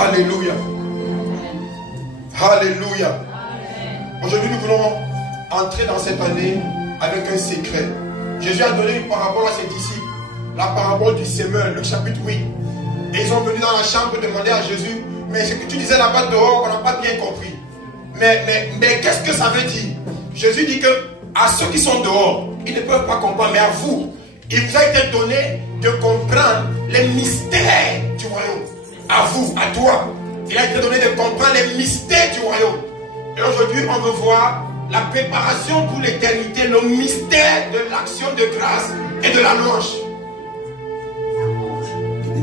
Alléluia. Alléluia. Aujourd'hui, nous voulons entrer dans cette année avec un secret. Jésus a donné une parabole à ses disciples, la parabole du semeur, Luc chapitre 8. Et ils sont venus dans la chambre demander à Jésus, mais ce que tu disais là-bas dehors, on n'a pas bien compris. Mais qu'est-ce que ça veut dire? Jésus dit que à ceux qui sont dehors, ils ne peuvent pas comprendre, mais à vous, il vous a été donné de comprendre les mystères du royaume. À vous, à toi, il a été donné de comprendre les mystères du royaume. Et aujourd'hui, on veut voir la préparation pour l'éternité, le mystère de l'action de grâce et de la louange.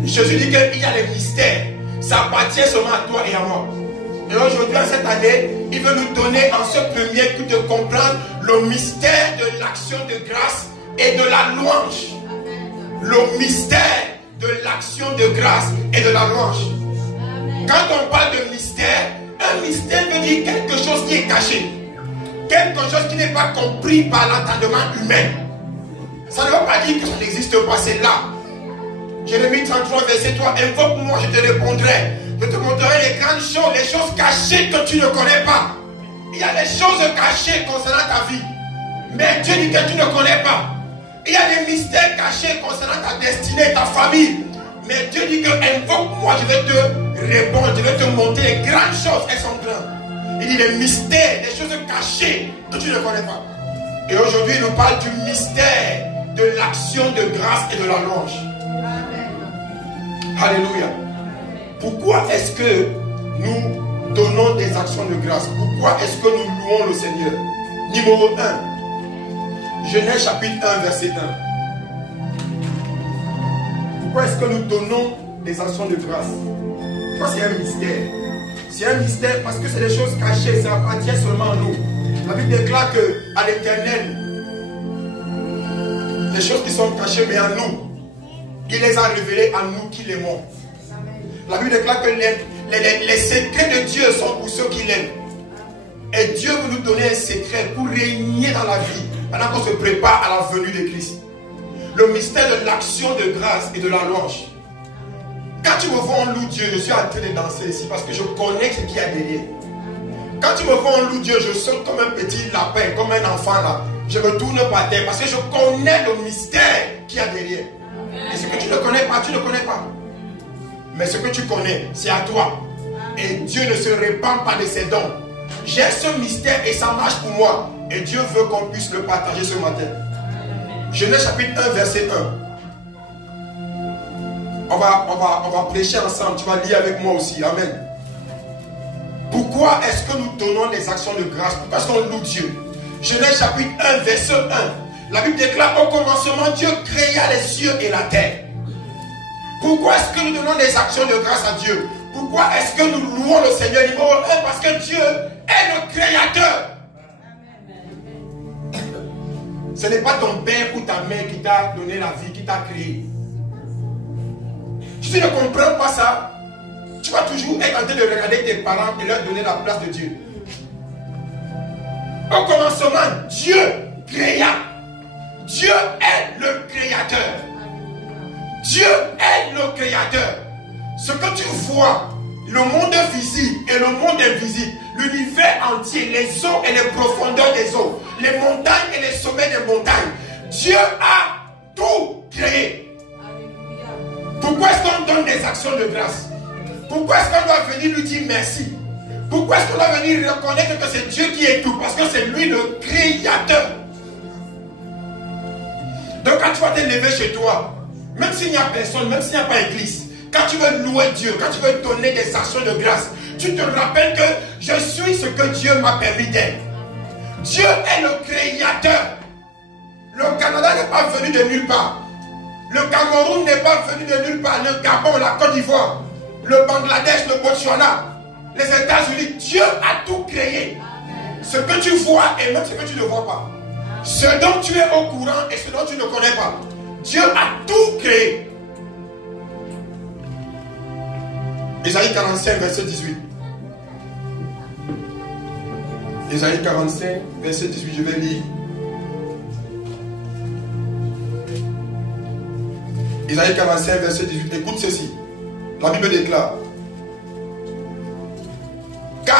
Jésus dit qu'il y a les mystères. Ça appartient seulement à toi et à moi. Et aujourd'hui, en cette année, il veut nous donner en ce premier coup de comprendre le mystère de l'action de grâce et de la louange. Le mystère de l'action de grâce et de la louange. Quand on parle de mystère, un mystère veut dire quelque chose qui est caché. Quelque chose qui n'est pas compris par l'entendement humain. Ça ne veut pas dire que ça n'existe pas, c'est là. Jérémie 33, verset 3, invoque-moi, je te répondrai. Je te montrerai les grandes choses, les choses cachées que tu ne connais pas. Il y a des choses cachées concernant ta vie. Mais Dieu dit que tu ne connais pas. Il y a des mystères cachés concernant ta destinée, ta famille. Mais Dieu dit que invoque-moi, je vais te répondre, je vais te montrer les grandes choses, elles sont grandes. Il dit les mystères, les choses cachées que tu ne connais pas. Et aujourd'hui, il nous parle du mystère de l'action de grâce et de la louange. Alléluia. Pourquoi est-ce que nous donnons des actions de grâce? Pourquoi est-ce que nous louons le Seigneur? Numéro 1. Genèse chapitre 1, verset 1. Pourquoi est-ce que nous donnons des actions de grâce? Pourquoi c'est un mystère? C'est un mystère parce que c'est des choses cachées, ça appartient seulement à nous. La Bible déclare qu'à l'Éternel, les choses qui sont cachées, mais à nous, il les a révélées à nous qui l'aimons. La Bible déclare que les secrets de Dieu sont pour ceux qui l'aiment. Et Dieu veut nous donner un secret pour régner dans la vie, pendant qu'on se prépare à la venue de Christ. Le mystère de l'action de grâce et de la louange. Quand tu me vois en loue Dieu, je suis en train de danser ici parce que je connais ce qu'il y a derrière. Quand tu me vois en loue Dieu, je saute comme un petit lapin, comme un enfant là. Je me tourne par terre parce que je connais le mystère qu'il y a derrière. Et ce que tu ne connais pas, tu ne connais pas. Mais ce que tu connais, c'est à toi. Et Dieu ne se répand pas de ses dons. J'ai ce mystère et ça marche pour moi. Et Dieu veut qu'on puisse le partager ce matin. Genèse chapitre 1, verset 1. On va prêcher ensemble. Tu vas lire avec moi aussi. Amen. Pourquoi est-ce que nous donnons des actions de grâce? Pourquoi est-ce qu'on loue Dieu? Genèse chapitre 1, verset 1. La Bible déclare au commencement, Dieu créa les cieux et la terre. Pourquoi est-ce que nous donnons des actions de grâce à Dieu? Pourquoi est-ce que nous louons le Seigneur? Numéro 1, parce que Dieu est le créateur. Ce n'est pas ton père ou ta mère qui t'a donné la vie, qui t'a créé. Si tu ne comprends pas ça, tu vas toujours être en train de regarder tes parents et leur donner la place de Dieu. Au commencement, Dieu créa. Dieu est le créateur. Dieu est le créateur. Ce que tu vois, le monde visible et le monde invisible, l'univers entier, les eaux et les profondeurs des eaux, les montagnes et les sommets des montagnes, Dieu a tout créé. Pourquoi est-ce qu'on donne des actions de grâce? Pourquoi est-ce qu'on doit venir lui dire merci? Pourquoi est-ce qu'on doit venir reconnaître que c'est Dieu qui est tout? Parce que c'est lui le créateur. Donc quand tu vas te lever chez toi, même s'il n'y a personne, même s'il n'y a pas d'église, quand tu veux louer Dieu, quand tu veux donner des actions de grâce, tu te rappelles que je suis ce que Dieu m'a permis d'être. Dieu est le créateur. Le Canada n'est pas venu de nulle part. Le Cameroun n'est pas venu de nulle part. Le Gabon, la Côte d'Ivoire, le Bangladesh, le Botswana, les États-Unis. Dieu a tout créé. Ce que tu vois et même ce que tu ne vois pas. Ce dont tu es au courant et ce dont tu ne connais pas. Dieu a tout créé. Ésaïe 45, verset 18. Ésaïe 45, verset 18, je vais lire. Ésaïe 45, verset 18. Écoute ceci. La Bible déclare.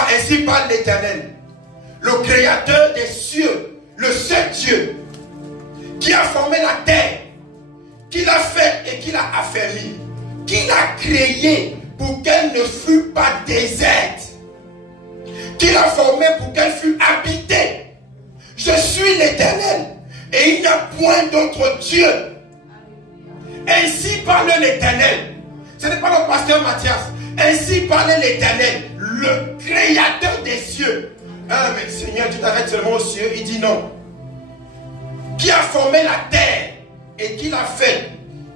Car ainsi parle l'Éternel, le créateur des cieux, le seul Dieu, qui a formé la terre, qui l'a fait et qui l'a affermi, qui l'a créée pour qu'elle ne fût pas déserte, qui l'a formée pour qu'elle fût habitée. Je suis l'Éternel et il n'y a point d'autre Dieu. Ainsi parle l'Éternel. Ce n'est pas le pasteur Mathias. Ainsi parle l'Éternel, le créateur des cieux. Ah mais Seigneur, tu t'arrêtes seulement aux cieux. Il dit non. Qui a formé la terre et qui l'a fait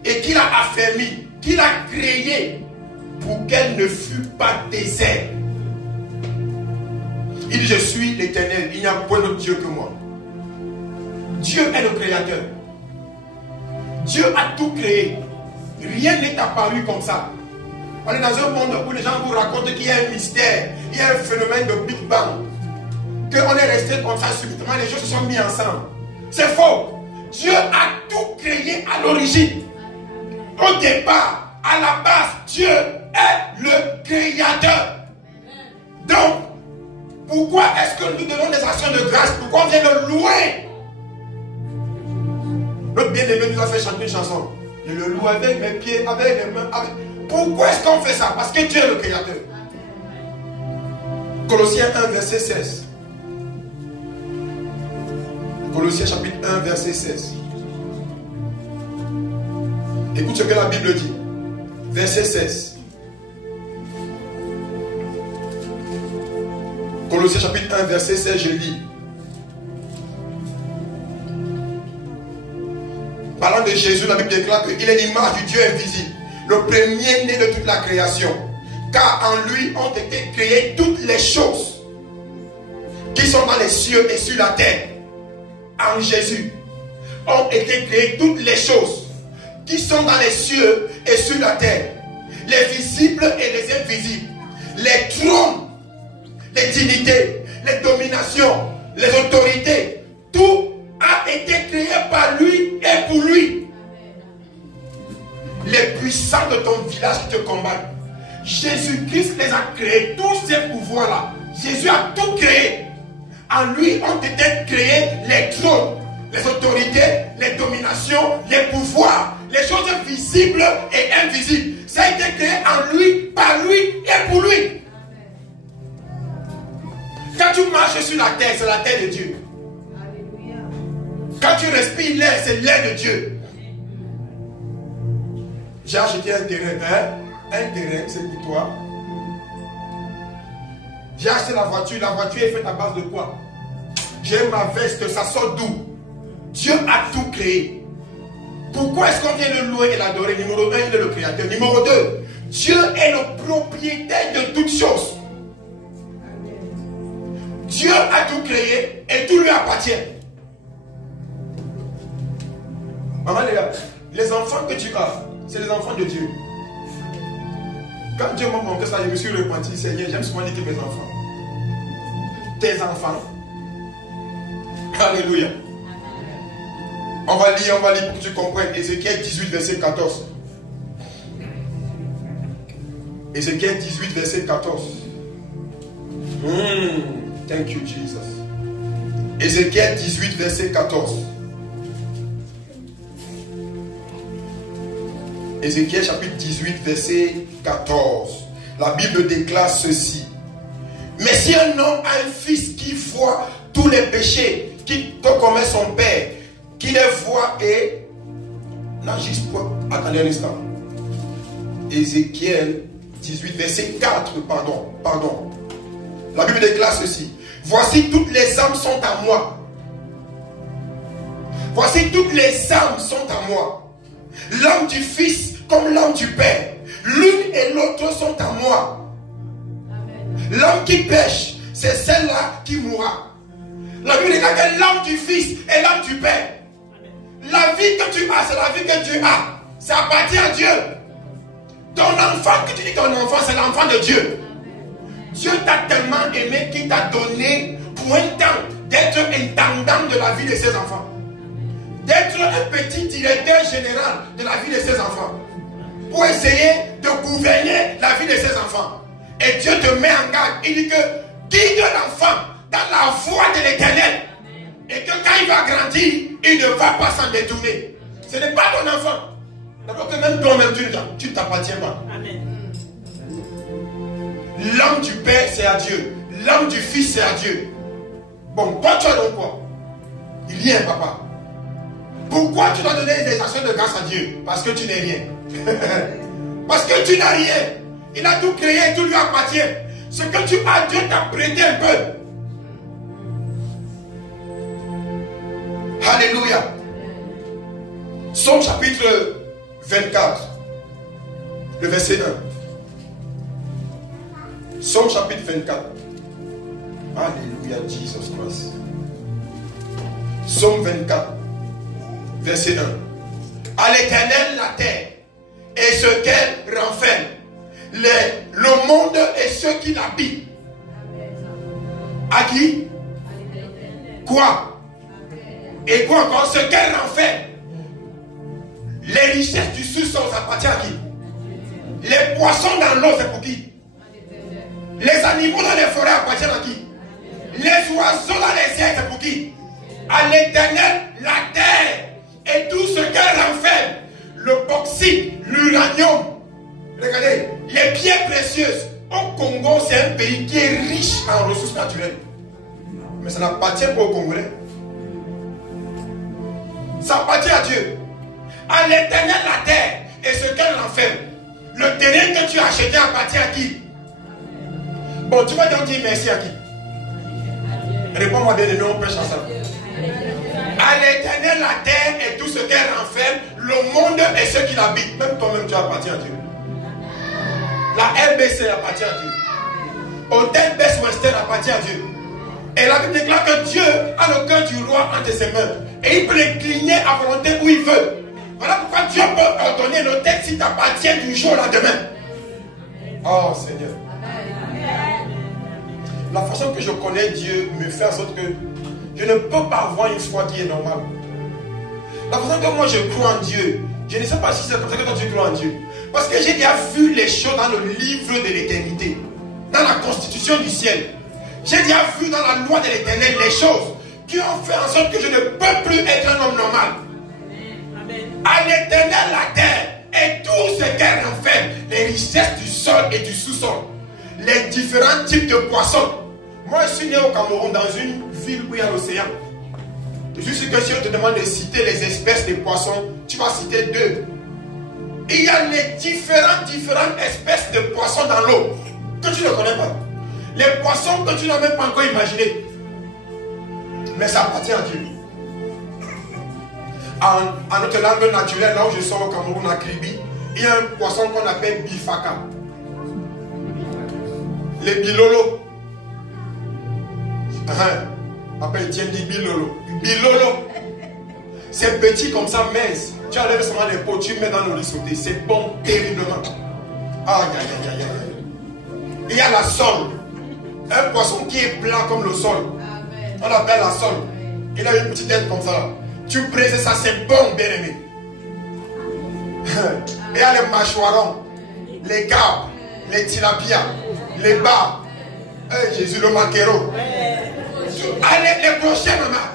et qui l'a affermi, qui l'a créée pour qu'elle ne fût pas déserte. Il dit je suis l'Éternel, il n'y a point d'autre Dieu que moi. Dieu est le créateur. Dieu a tout créé. Rien n'est apparu comme ça. On est dans un monde où les gens vous racontent qu'il y a un mystère, il y a un phénomène de Big Bang, qu'on est resté comme ça subitement, les choses se sont mis ensemble. C'est faux. Dieu a tout créé à l'origine. Au départ, à la base, Dieu est le créateur. Donc, pourquoi est-ce que nous donnons des actions de grâce? Pourquoi on vient de louer? Notre bien-aimé nous a fait chanter une chanson. Je le loue avec mes pieds, avec les mains. Pourquoi est-ce qu'on fait ça? Parce que Dieu est le créateur. Colossiens 1, verset 16. Colossiens chapitre 1, verset 16. Écoute ce que la Bible dit. Verset 16. Colossiens chapitre 1, verset 16, je lis. Parlant de Jésus, la Bible déclare qu'il est l'image du Dieu invisible, le premier-né de toute la création. Car en lui ont été créées toutes les choses qui sont dans les cieux et sur la terre. En Jésus ont été créées toutes les choses qui sont dans les cieux et sur la terre. Les visibles et les invisibles. Les trônes, les dignités, les dominations, les autorités. Tout a été créé par lui et pour lui. Les puissants de ton village qui te combattent, Jésus-Christ les a créés, tous ces pouvoirs-là. Jésus a tout créé. En lui ont été créés les trônes, les autorités, les dominations, les pouvoirs, les choses visibles et invisibles. Ça a été créé en lui, par lui et pour lui. Quand tu marches sur la terre, c'est la terre de Dieu. Quand tu respires l'air, c'est l'air de Dieu. J'ai acheté un terrain. Un terrain, c'est pour toi. J'ai acheté la voiture est faite à base de quoi? J'ai ma veste, ça sort d'où? Dieu a tout créé. Pourquoi est-ce qu'on vient le louer et l'adorer? Numéro 1, il est le créateur. Numéro 2, Dieu est le propriétaire de toutes choses. Dieu a tout créé et tout lui appartient. Maman, les enfants que tu as, c'est les enfants de Dieu. Quand Dieu m'a montré ça, je me suis repenti. Seigneur, j'aime souvent dire que mes enfants. Tes enfants. Alléluia. On va lire pour que tu comprennes. Ézéchiel 18, verset 14. Ézéchiel 18, verset 14. Thank you, Jesus. Ézéchiel 18, verset 14. Ézéchiel chapitre 18, verset 14. La Bible déclare ceci. Mais si un homme a un fils qui voit tous les péchés qui commet son père, qui les voit et n'agisse pas. Attendez un instant. Ézéchiel 18, verset 4, pardon. La Bible déclare ceci. Voici toutes les âmes sont à moi. Voici toutes les âmes sont à moi. L'âme du Fils comme l'âme du Père. L'une et l'autre sont à moi. L'âme qui pêche, c'est celle-là qui mourra. La Bible dit que l'âme du Fils est l'âme du Père. La vie que tu as, c'est la vie que Dieu a. Ça appartient à Dieu. Ton enfant, que tu dis ton enfant, c'est l'enfant de Dieu. Dieu t'a tellement aimé qu'il t'a donné pour un temps d'être intendant de la vie de ses enfants. D'être un petit directeur général de la vie de ses enfants. Pour essayer de gouverner la vie de ses enfants. Et Dieu te met en garde. Il dit que guide l'enfant dans la voie de l'Éternel. Et que quand il va grandir, il ne va pas s'en détourner. Ce n'est pas ton enfant. D'abord que même toi-même, tu ne t'appartiens pas. L'âme du Père, c'est à Dieu. L'âme du Fils, c'est à Dieu. Bon, toi, tu as donc quoi? Il y a un papa. Pourquoi tu dois donner des actions de grâce à Dieu? Parce que tu n'es rien. Parce que tu n'as rien. Il a tout créé, tout lui appartient. Ce que tu as, Dieu t'a prêté un peu. Alléluia. Psaume chapitre 24, le verset 1. Psaume chapitre 24. Alléluia, Jesus Christ. Psaume 24, verset 1. À l'Éternel la terre et ce qu'elle renferme, le monde et ceux qui l'habitent. À qui? Quoi? Et quoi encore? Ce qu'elle renferme. Les richesses du sous-sol, ça appartient à qui? Les poissons dans l'eau, c'est pour qui? Les animaux dans les forêts appartiennent à qui? Les oiseaux dans les airs, c'est pour qui? À l'Éternel la terre et tout ce qu'elle renferme, le bauxite, l'uranium. Regardez, les pierres précieuses. Au Congo, c'est un pays qui est riche en ressources naturelles. Mais ça n'appartient pas aux Congolais. Ça appartient à Dieu. À l'Éternel la terre et ce qu'elle renferme. Le terrain que tu as acheté appartient à qui? Bon, tu vas donc dire merci à qui? Réponds-moi bien, nous on prêche ensemble. À l'Éternel la terre et tout ce qu'elle renferme, le monde et ceux qui l'habitent. Même toi-même tu appartiens à Dieu. La RBC appartient à Dieu. Hôtel Best Western appartient à Dieu. Et la Bible déclare que Dieu a le cœur du roi entre ses mains. Et il peut l'incliner à volonté où il veut. Voilà pourquoi Dieu peut ordonner le texte s'il t'appartient du jour au lendemain. Oh Seigneur. La façon que je connais Dieu me fait en sorte que je ne peux pas avoir une foi qui est normale. La façon que moi je crois en Dieu, je ne sais pas si c'est comme ça que toi tu crois en Dieu. Parce que j'ai déjà vu les choses dans le livre de l'éternité, dans la constitution du ciel. J'ai déjà vu dans la loi de l'Éternel les choses qui ont fait en sorte que je ne peux plus être un homme normal. À l'Éternel la terre et tout ce qu'elle renferme, les richesses du sol et du sous-sol, les différents types de poissons. Moi je suis né au Cameroun dans une ville où il y a l'océan. Je suis sûr que si on te demande de citer les espèces de poissons, tu vas citer deux. Il y a les différentes espèces de poissons dans l'eau que tu ne connais pas. Les poissons que tu n'as même pas encore imaginé. Mais ça appartient à Dieu. En notre langue naturelle, là où je sors au Cameroun, à Kribi, il y a un poisson qu'on appelle bifaka. Les bilolos. Après, Dieu dit bilolo. Bilolo. C'est petit comme ça, mince. Tu enlèves seulement les pots, tu mets dans le riz sauté. C'est bon terriblement. Aïe, aïe, aïe, aïe. Il y a la sole. Un poisson qui est blanc comme le sol. On l'appelle la sole. Il a une petite tête comme ça. Tu brises ça, c'est bon, bien aimé. Il y a les mâchoirons, les garbes, les tilapias, les bas. Jésus le maquereau. Allez, les prochains, maman.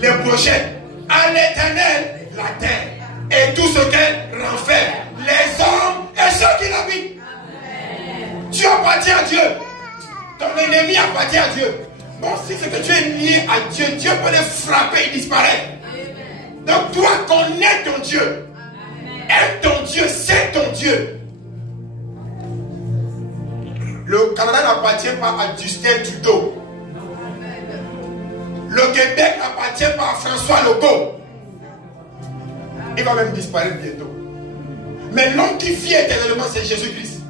Les prochains. À l'Éternel, la terre. Et tout ce qu'elle renferme. Les hommes et ceux qui l'habitent. Tu appartiens à Dieu. Ton ennemi appartient à Dieu. Bon, si c'est que tu es lié à Dieu, Dieu peut les frapper et disparaître. Donc toi, connais ton Dieu. Aime ton Dieu, c'est ton Dieu. Le Canada n'appartient pas à Justin Trudeau. Le Québec n'appartient pas à François Legault. Il va même disparaître bientôt. Mais l'homme qui vit éternellement, c'est Jésus-Christ.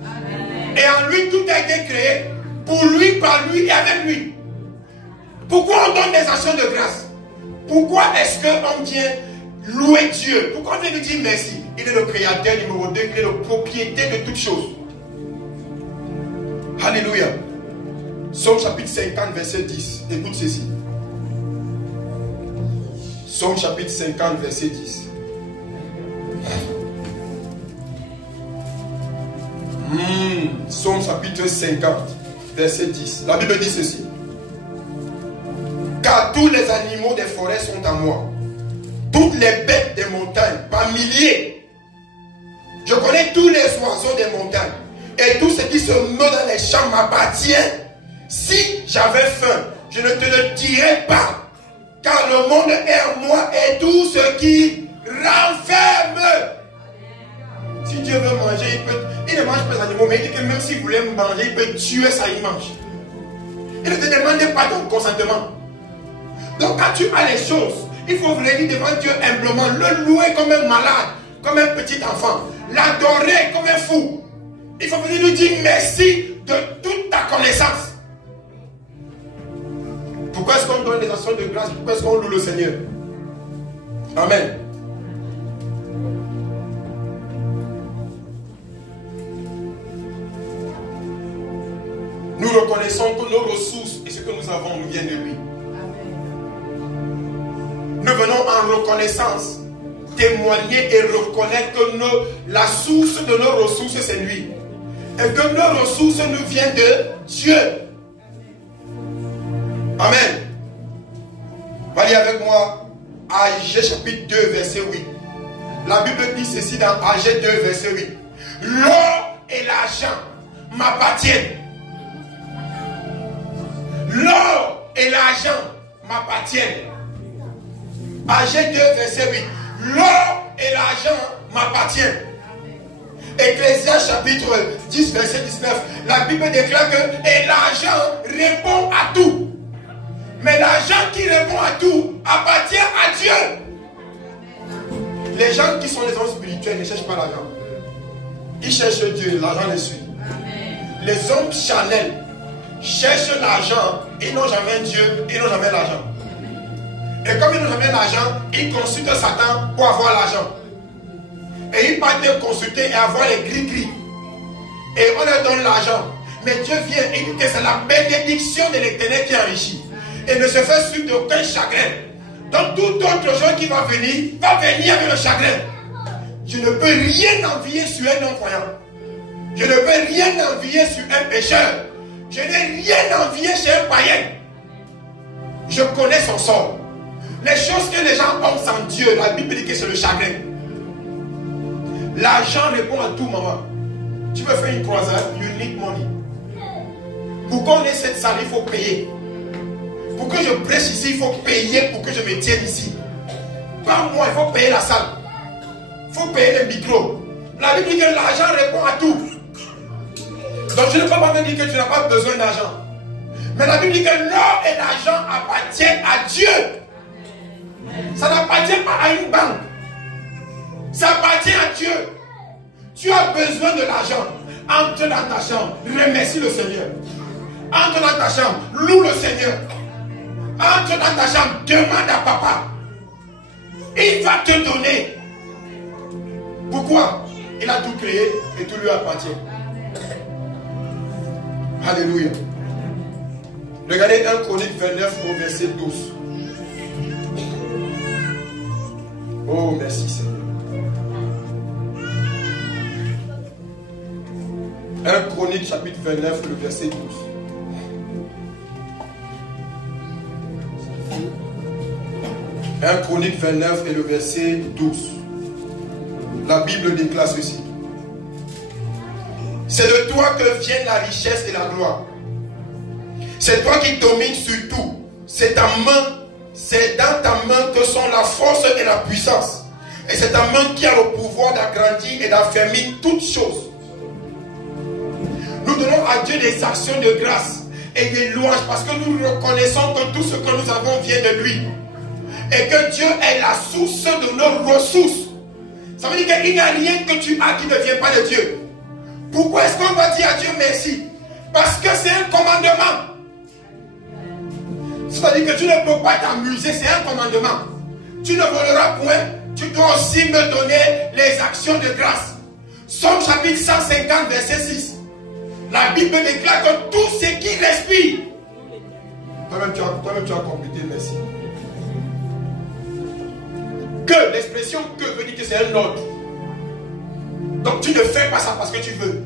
Et en lui, tout a été créé. Pour lui, par lui et avec lui. Pourquoi on donne des actions de grâce? Pourquoi est-ce qu'on vient louer Dieu? Pourquoi on vient lui dire merci? Il est le créateur numéro 2, il est le propriétaire de toutes choses. Alléluia. Psaume chapitre 50, verset 10. Écoute ceci. Psaume chapitre 50, verset 10. Psaume chapitre 50, verset 10. La Bible dit ceci. Car tous les animaux des forêts sont à moi. Toutes les bêtes des montagnes, par milliers. Je connais tous les oiseaux des montagnes. Et tout ce qui se meut dans les champs m'appartient. Si j'avais faim, je ne te le dirais pas. Car le monde est à moi et tout ce qui renferme. Si Dieu veut manger, il ne mange pas les animaux, mais il dit que même s'il voulait manger, il peut tuer ça, il mange. Il ne te demande pas ton consentement. Donc quand tu as les choses, il faut venir devant Dieu humblement, le louer comme un malade, comme un petit enfant, l'adorer comme un fou. Il faut venir lui dire merci de toute ta connaissance. Pourquoi est-ce qu'on donne des actions de grâce? Pourquoi est-ce qu'on loue le Seigneur? Amen. Nous reconnaissons que nos ressources et ce que nous avons nous viennent de lui. Nous venons en reconnaissance, témoigner et reconnaître que la source de nos ressources c'est lui. Et que nos ressources nous viennent de Dieu. Amen. Allez avec moi à Agé chapitre 2 verset 8. La Bible dit ceci dans Agé 2 verset 8. L'or et l'argent m'appartiennent. L'or et l'argent m'appartiennent. Agé 2 verset 8. L'or et l'argent m'appartiennent. Ecclésiaste chapitre 10 verset 19. La Bible déclare que et l'argent répond à tout. Mais l'argent qui répond à tout appartient à Dieu. Les gens qui sont les hommes spirituels ne cherchent pas l'argent. Ils cherchent Dieu, l'argent les suit. Les hommes charnels cherchent l'argent, ils n'ont jamais Dieu, ils n'ont jamais l'argent. Et comme ils n'ont jamais l'argent, ils consultent Satan pour avoir l'argent. Et ils partent consulter et avoir les gris-gris. Et on leur donne l'argent. Mais Dieu vient et dit que c'est la bénédiction de l'Éternel qui enrichit. Et ne se fait suivre d'aucun chagrin. Donc tout autre chose qui va venir avec le chagrin. Je ne peux rien envier sur un non-croyant. Je ne peux rien envier sur un pécheur. Je n'ai rien envié chez un païen. Je connais son sort. Les choses que les gens ont sans Dieu, la Bible dit que c'est le chagrin. L'argent répond à tout moment. Tu veux faire une croisade, you need money. Pour qu'on ait cette salle, il faut payer. Pour que je prêche ici, il faut payer pour que je me tienne ici. Pas moi, il faut payer la salle. Il faut payer le micro. La Bible dit que l'argent répond à tout. Donc je ne peux pas me dire que tu n'as pas besoin d'argent. Mais la Bible dit que l'or et l'argent appartiennent à Dieu. Ça n'appartient pas à une banque. Ça appartient à Dieu. Tu as besoin de l'argent. Entre dans ta chambre, remercie le Seigneur. Entre dans ta chambre, loue le Seigneur. Entre dans ta chambre, demande à papa. Il va te donner. Pourquoi? Il a tout créé et tout lui appartient. Alléluia. Regardez 1 Chronique 29 au verset 12. Oh, merci Seigneur. 1 Chronique chapitre 29, le verset 12. Un Chronique 29 et le verset 12. La Bible déclare ceci. C'est de toi que viennent la richesse et la gloire. C'est toi qui domines sur tout. C'est ta main, c'est dans ta main que sont la force et la puissance. Et c'est ta main qui a le pouvoir d'agrandir et d'affermir toutes choses. Nous donnons à Dieu des actions de grâce et des louanges parce que nous reconnaissons que tout ce que nous avons vient de lui. Et que Dieu est la source de nos ressources. Ça veut dire qu'il n'y a rien que tu as qui ne vient pas de Dieu. Pourquoi est-ce qu'on va dire à Dieu merci? Parce que c'est un commandement. C'est-à-dire que tu ne peux pas t'amuser, c'est un commandement. Tu ne voleras point, tu dois aussi me donner les actions de grâce. Somme chapitre 150, verset 6. La Bible déclare que tout ce qui respire. Toi-même tu as complété, merci. Que, l'expression que veut dire que c'est un ordre. Donc tu ne fais pas ça parce que tu veux.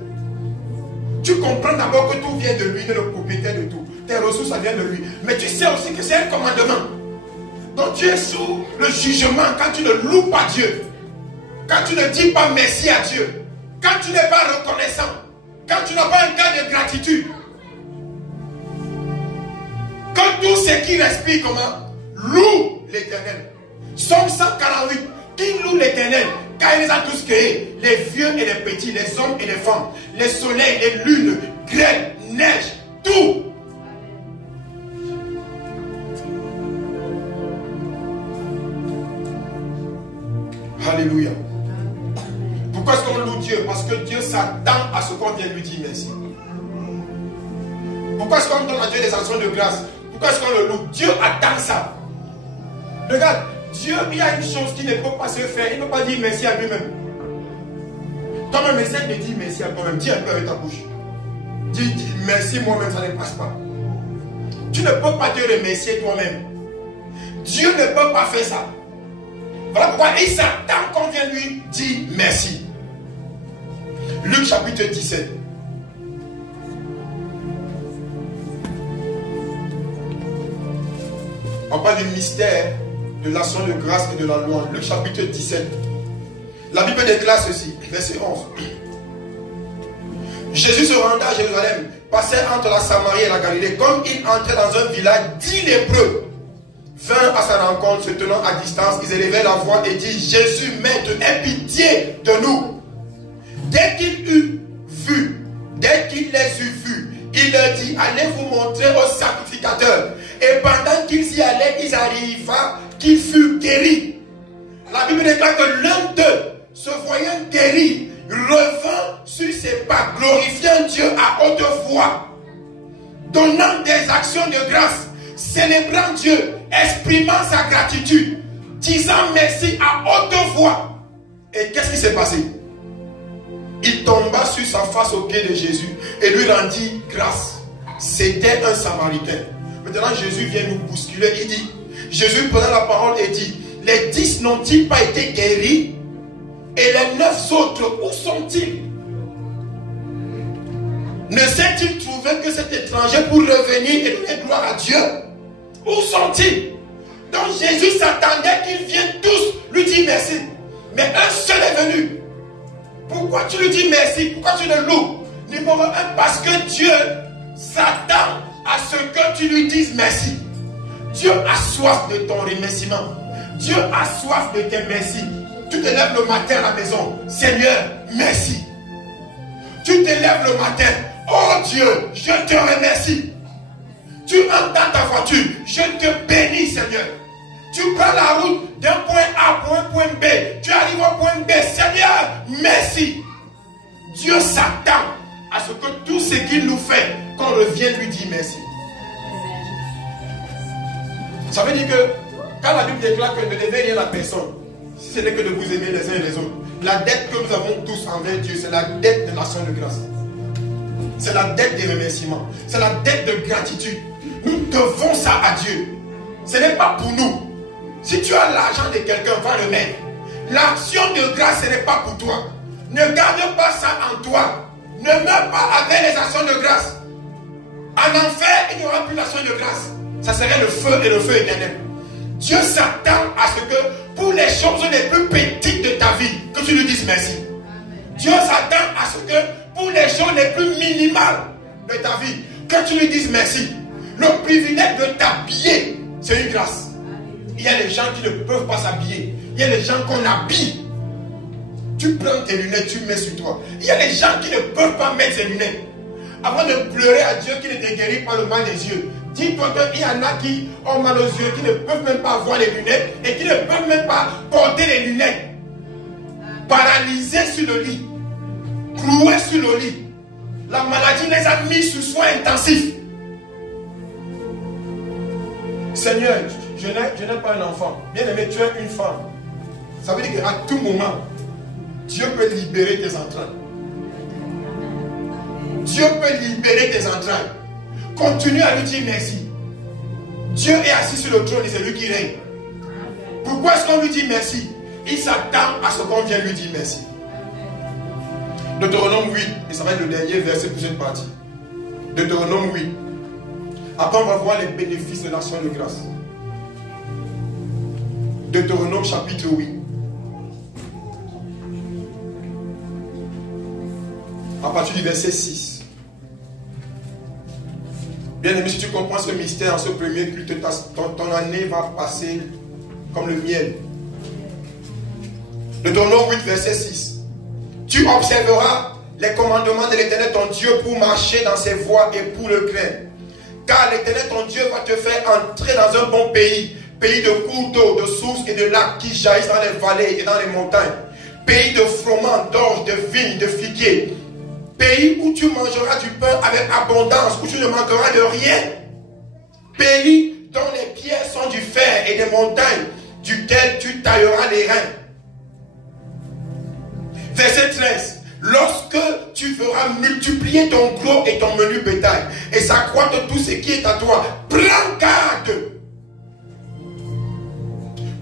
Tu comprends d'abord que tout vient de lui, il est le propriétaire de tout. Tes ressources, ça vient de lui. Mais tu sais aussi que c'est un commandement. Donc tu es sous le jugement quand tu ne loues pas Dieu. Quand tu ne dis pas merci à Dieu. Quand tu n'es pas reconnaissant. Quand tu n'as pas un cœur de gratitude. Quand tout ce qui respire, comment? Loue l'Éternel. Psaume 148. Qui loue l'Éternel? Car il les a tous créés. Les vieux et les petits, les hommes et les femmes. Les soleils, les lunes, grêle, neige, tout. Alléluia. Pourquoi est-ce qu'on loue Dieu? Parce que Dieu s'attend à ce qu'on vienne lui dire merci. Pourquoi est-ce qu'on donne à Dieu des actions de grâce? Pourquoi est-ce qu'on le loue? Dieu attend ça. Regarde, Dieu, il y a une chose qui ne peut pas se faire. Il ne peut pas dire merci à lui-même. Toi-même, essaie de dire merci à toi-même. Dis un peu avec ta bouche. Dis merci moi-même, ça ne passe pas. Tu ne peux pas te remercier toi-même. Dieu ne peut pas faire ça. Voilà pourquoi il s'attend qu'on vienne lui dire merci. Luc chapitre 17. On parle du mystère de l'action de grâce et de la loi. Luc chapitre 17. La Bible déclare ceci, verset 11. Jésus se rendait à Jérusalem, passait entre la Samarie et la Galilée. Comme il entrait dans un village, 10 lépreux vinrent à sa rencontre, se tenant à distance. Ils élevaient la voix et dirent: Jésus, maître, aie pitié de nous. Dès qu'il les eut vus, il leur dit: allez vous montrer au sacrificateur. Et pendant qu'ils y allaient, il arriva qu'ils furent guéris. La Bible déclare que l'un d'eux, se voyant guéri, revint sur ses pas, glorifiant Dieu à haute voix, donnant des actions de grâce, célébrant Dieu, exprimant sa gratitude, disant merci à haute voix. Et qu'est-ce qui s'est passé? Il tomba sur sa face aux pieds de Jésus et lui rendit grâce. C'était un Samaritain. Maintenant Jésus vient nous bousculer. Il dit, Jésus prenant la parole et dit: les 10 n'ont-ils pas été guéris? Et les 9 autres, où sont-ils? Ne s'est-il trouvé que cet étranger pour revenir et donner gloire à Dieu? Où sont-ils? Donc Jésus s'attendait qu'ils viennent tous lui dire merci. Mais un seul est venu. Pourquoi tu lui dis merci? Pourquoi tu le loues? Numéro 1, parce que Dieu s'attend à ce que tu lui dises merci. Dieu a soif de ton remerciement. Dieu a soif de tes merci. Tu te lèves le matin à la maison: Seigneur, merci. Tu te lèves le matin: oh Dieu, je te remercie. Tu entres dans ta voiture: je te bénis, Seigneur. Tu prends la route d'un point A pour un point B. Tu arrives au point B: Seigneur, merci. Dieu s'attend à ce que tout ce qu'il nous fait, qu'on revienne lui dire merci. Ça veut dire que quand la Bible déclare que ne devez rien à personne, si ce n'est que de vous aimer les uns et les autres, la dette que nous avons tous envers Dieu, c'est la dette de l'action de grâce. C'est la dette des remerciements. C'est la dette de gratitude. Nous devons ça à Dieu. Ce n'est pas pour nous. Si tu as l'argent de quelqu'un, va le mettre. L'action de grâce, ce n'est pas pour toi. Ne garde pas ça en toi. Ne meurs pas avec les actions de grâce. En enfer, il n'y aura plus d'action de grâce. Ça serait le feu et le feu éternel. Dieu s'attend à ce que pour les choses les plus petites de ta vie, que tu lui dises merci. Dieu s'attend à ce que pour les choses les plus minimales de ta vie, que tu lui dises merci. Le privilège de t'habiller, c'est une grâce. Il y a des gens qui ne peuvent pas s'habiller. Il y a des gens qu'on habille. Tu prends tes lunettes, tu mets sur toi. Il y a des gens qui ne peuvent pas mettre ses lunettes. Avant de pleurer à Dieu qui ne te guérit pas le mal des yeux, dis-toi qu'il y en a qui ont mal aux yeux, qui ne peuvent même pas avoir les lunettes et qui ne peuvent même pas porter les lunettes. Paralysés sur le lit, cloués sur le lit. La maladie les a mis sous soins intensifs. Seigneur, je n'ai pas un enfant. Bien aimé, tu es une femme. Ça veut dire qu'à tout moment, Dieu peut libérer tes entrailles. Dieu peut libérer tes entrailles. Continue à lui dire merci. Dieu est assis sur le trône et c'est lui qui règne. Pourquoi est-ce qu'on lui dit merci? Il s'attend à ce qu'on vienne lui dire merci. Deutéronome 8, et ça va être le dernier verset pour cette partie. Deutéronome 8. Après, on va voir les bénéfices de l'action de grâce. Deutéronome chapitre 8. À partir du verset 6. Bien aimé, si tu comprends ce mystère en ce premier culte, ton année va passer comme le miel. Deutéronome 8, verset 6. Tu observeras les commandements de l'Éternel ton Dieu pour marcher dans ses voies et pour le craindre. Car l'Éternel ton Dieu va te faire entrer dans un bon pays, pays de cours d'eau, de sources et de lacs qui jaillissent dans les vallées et dans les montagnes, pays de froment, d'orge, de vignes, de figuiers, pays où tu mangeras du pain avec abondance, où tu ne manqueras de rien, pays dont les pierres sont du fer et des montagnes duquel tu tailleras les reins. Verset 13. Lorsque tu feras multiplier ton gros et ton menu bétail et s'accroître tout ce qui est à toi, prends garde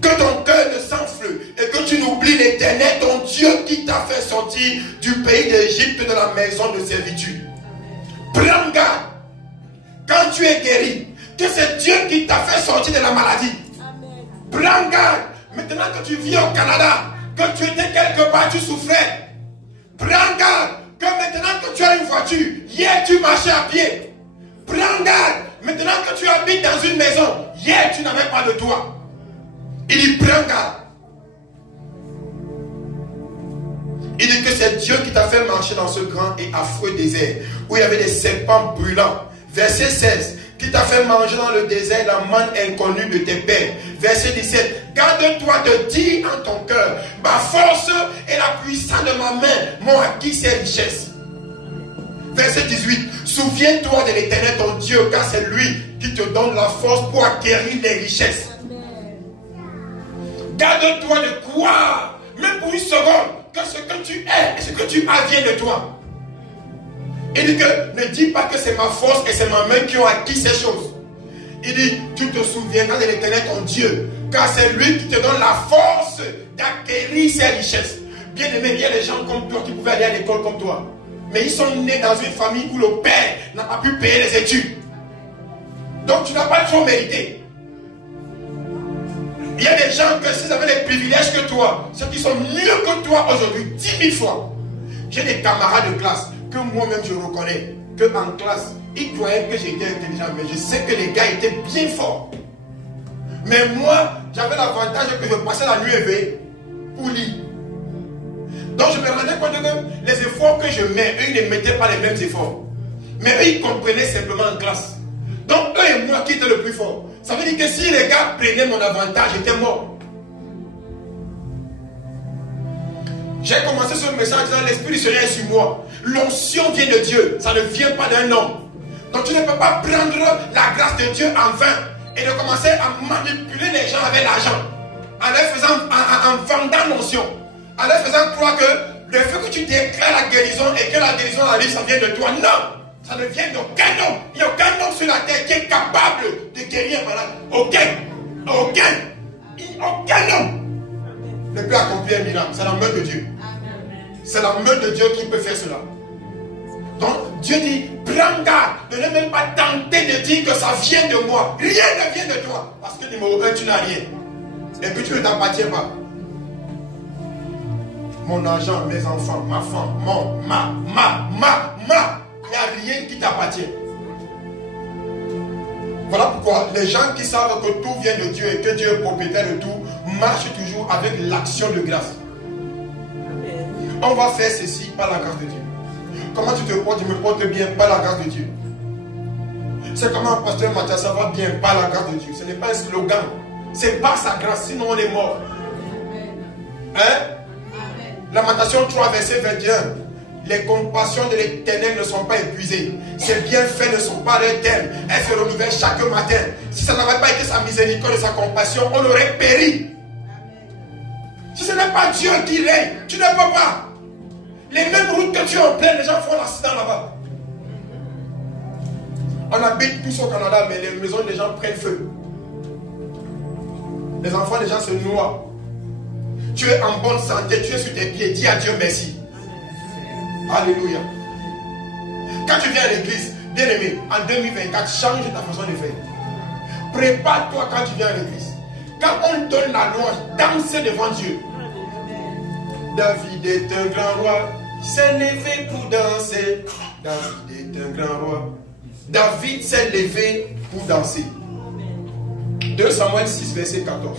que ton cœur ne s'enfle et que tu n'oublies l'Éternel, ton Dieu qui t'a fait sortir du pays d'Égypte de la maison de servitude. Prends garde quand tu es guéri, que c'est Dieu qui t'a fait sortir de la maladie. Amen. Prends garde maintenant que tu vis au Canada, que tu étais quelque part, tu souffrais. Prends garde que maintenant que tu as une voiture, hier tu marchais à pied. Prends garde maintenant que tu habites dans une maison, hier tu n'avais pas de toit. Il dit prends garde. Il dit que c'est Dieu qui t'a fait marcher dans ce grand et affreux désert où il y avait des serpents brûlants. Verset 16. Qui t'a fait manger dans le désert la manne inconnue de tes pères. Verset 17. Garde-toi de dire en ton cœur, ma force et la puissance de ma main m'ont acquis ces richesses. Verset 18. Souviens-toi de l'Éternel ton Dieu, car c'est lui qui te donne la force pour acquérir les richesses. Garde-toi de croire, même pour une seconde, que ce que tu es et ce que tu as vient de toi. Il dit que ne dis pas que c'est ma force et c'est ma main qui ont acquis ces choses. Il dit, tu te souviendras de l'Éternel ton Dieu, car c'est lui qui te donne la force d'acquérir ces richesses. Bien aimé, il y a des gens comme toi qui pouvaient aller à l'école comme toi. Mais ils sont nés dans une famille où le père n'a pas pu payer les études. Donc tu n'as pas trop mérité. Il y a des gens que s'ils avaient les privilèges que toi, ceux qui sont mieux que toi aujourd'hui, 10 000 fois. J'ai des camarades de classe que moi-même je reconnais qu'en classe, ils croyaient que j'étais intelligent, mais je sais que les gars étaient bien forts. Mais moi, j'avais l'avantage que je passais la nuit éveillée pour lire. Donc je me rendais compte que les efforts que je mets, eux, ils ne mettaient pas les mêmes efforts. Mais eux, ils comprenaient simplement en classe. Donc eux et moi qui étaient le plus fort. Ça veut dire que si les gars prenaient mon avantage, j'étais mort. J'ai commencé ce message en disant l'Esprit du Seigneur est sur moi. L'onction vient de Dieu, ça ne vient pas d'un homme. Donc tu ne peux pas prendre la grâce de Dieu en vain et de commencer à manipuler les gens avec l'argent. En vendant l'onction. En leur faisant croire que le fait que tu déclares la guérison et que la guérison arrive, ça vient de toi. Non! Ça ne vient d'aucun homme. Il n'y a aucun homme sur la terre qui est capable de guérir un malade. Aucun. Aucun homme ne peut accomplir un miracle. C'est la main de Dieu. C'est la main de Dieu qui peut faire cela. Donc Dieu dit, prends garde de ne même pas tenter de dire que ça vient de moi. Rien ne vient de toi. Parce que numéro 1, tu n'as rien. Et puis tu ne t'appartiens pas. Mon argent, mes enfants, ma femme, il n'y a rien qui t'appartient. Voilà pourquoi les gens qui savent que tout vient de Dieu et que Dieu est propriétaire de tout, marchent toujours avec l'action de grâce. On va faire ceci par la grâce de Dieu. Comment tu te portes? Je me porte bien par la grâce de Dieu. C'est comment pasteur Mathias, ça va bien par la grâce de Dieu. Ce n'est pas un slogan. C'est par sa grâce, sinon on est mort. Hein? Lamentation 3, verset 21. Les compassions de l'Éternel ne sont pas épuisées. Ses bienfaits ne sont pas éternels. Elles se renouvellent chaque matin. Si ça n'avait pas été sa miséricorde et sa compassion, on aurait péri. Si ce n'est pas Dieu qui règne, tu ne peux pas. Les mêmes routes que tu empruntes, les gens font l'accident là-bas. On habite tous au Canada, mais les maisons des gens prennent feu. Les enfants des gens se noient. Tu es en bonne santé, tu es sur tes pieds, dis à Dieu merci. Alléluia. Quand tu viens à l'église, bien aimé, en 2024, change ta façon de faire. Prépare-toi quand tu viens à l'église. Quand on donne la louange, danse devant Dieu. David est un grand roi, il s'est levé pour danser. David est un grand roi. David s'est levé pour danser. 2 Samuel 6, verset 14.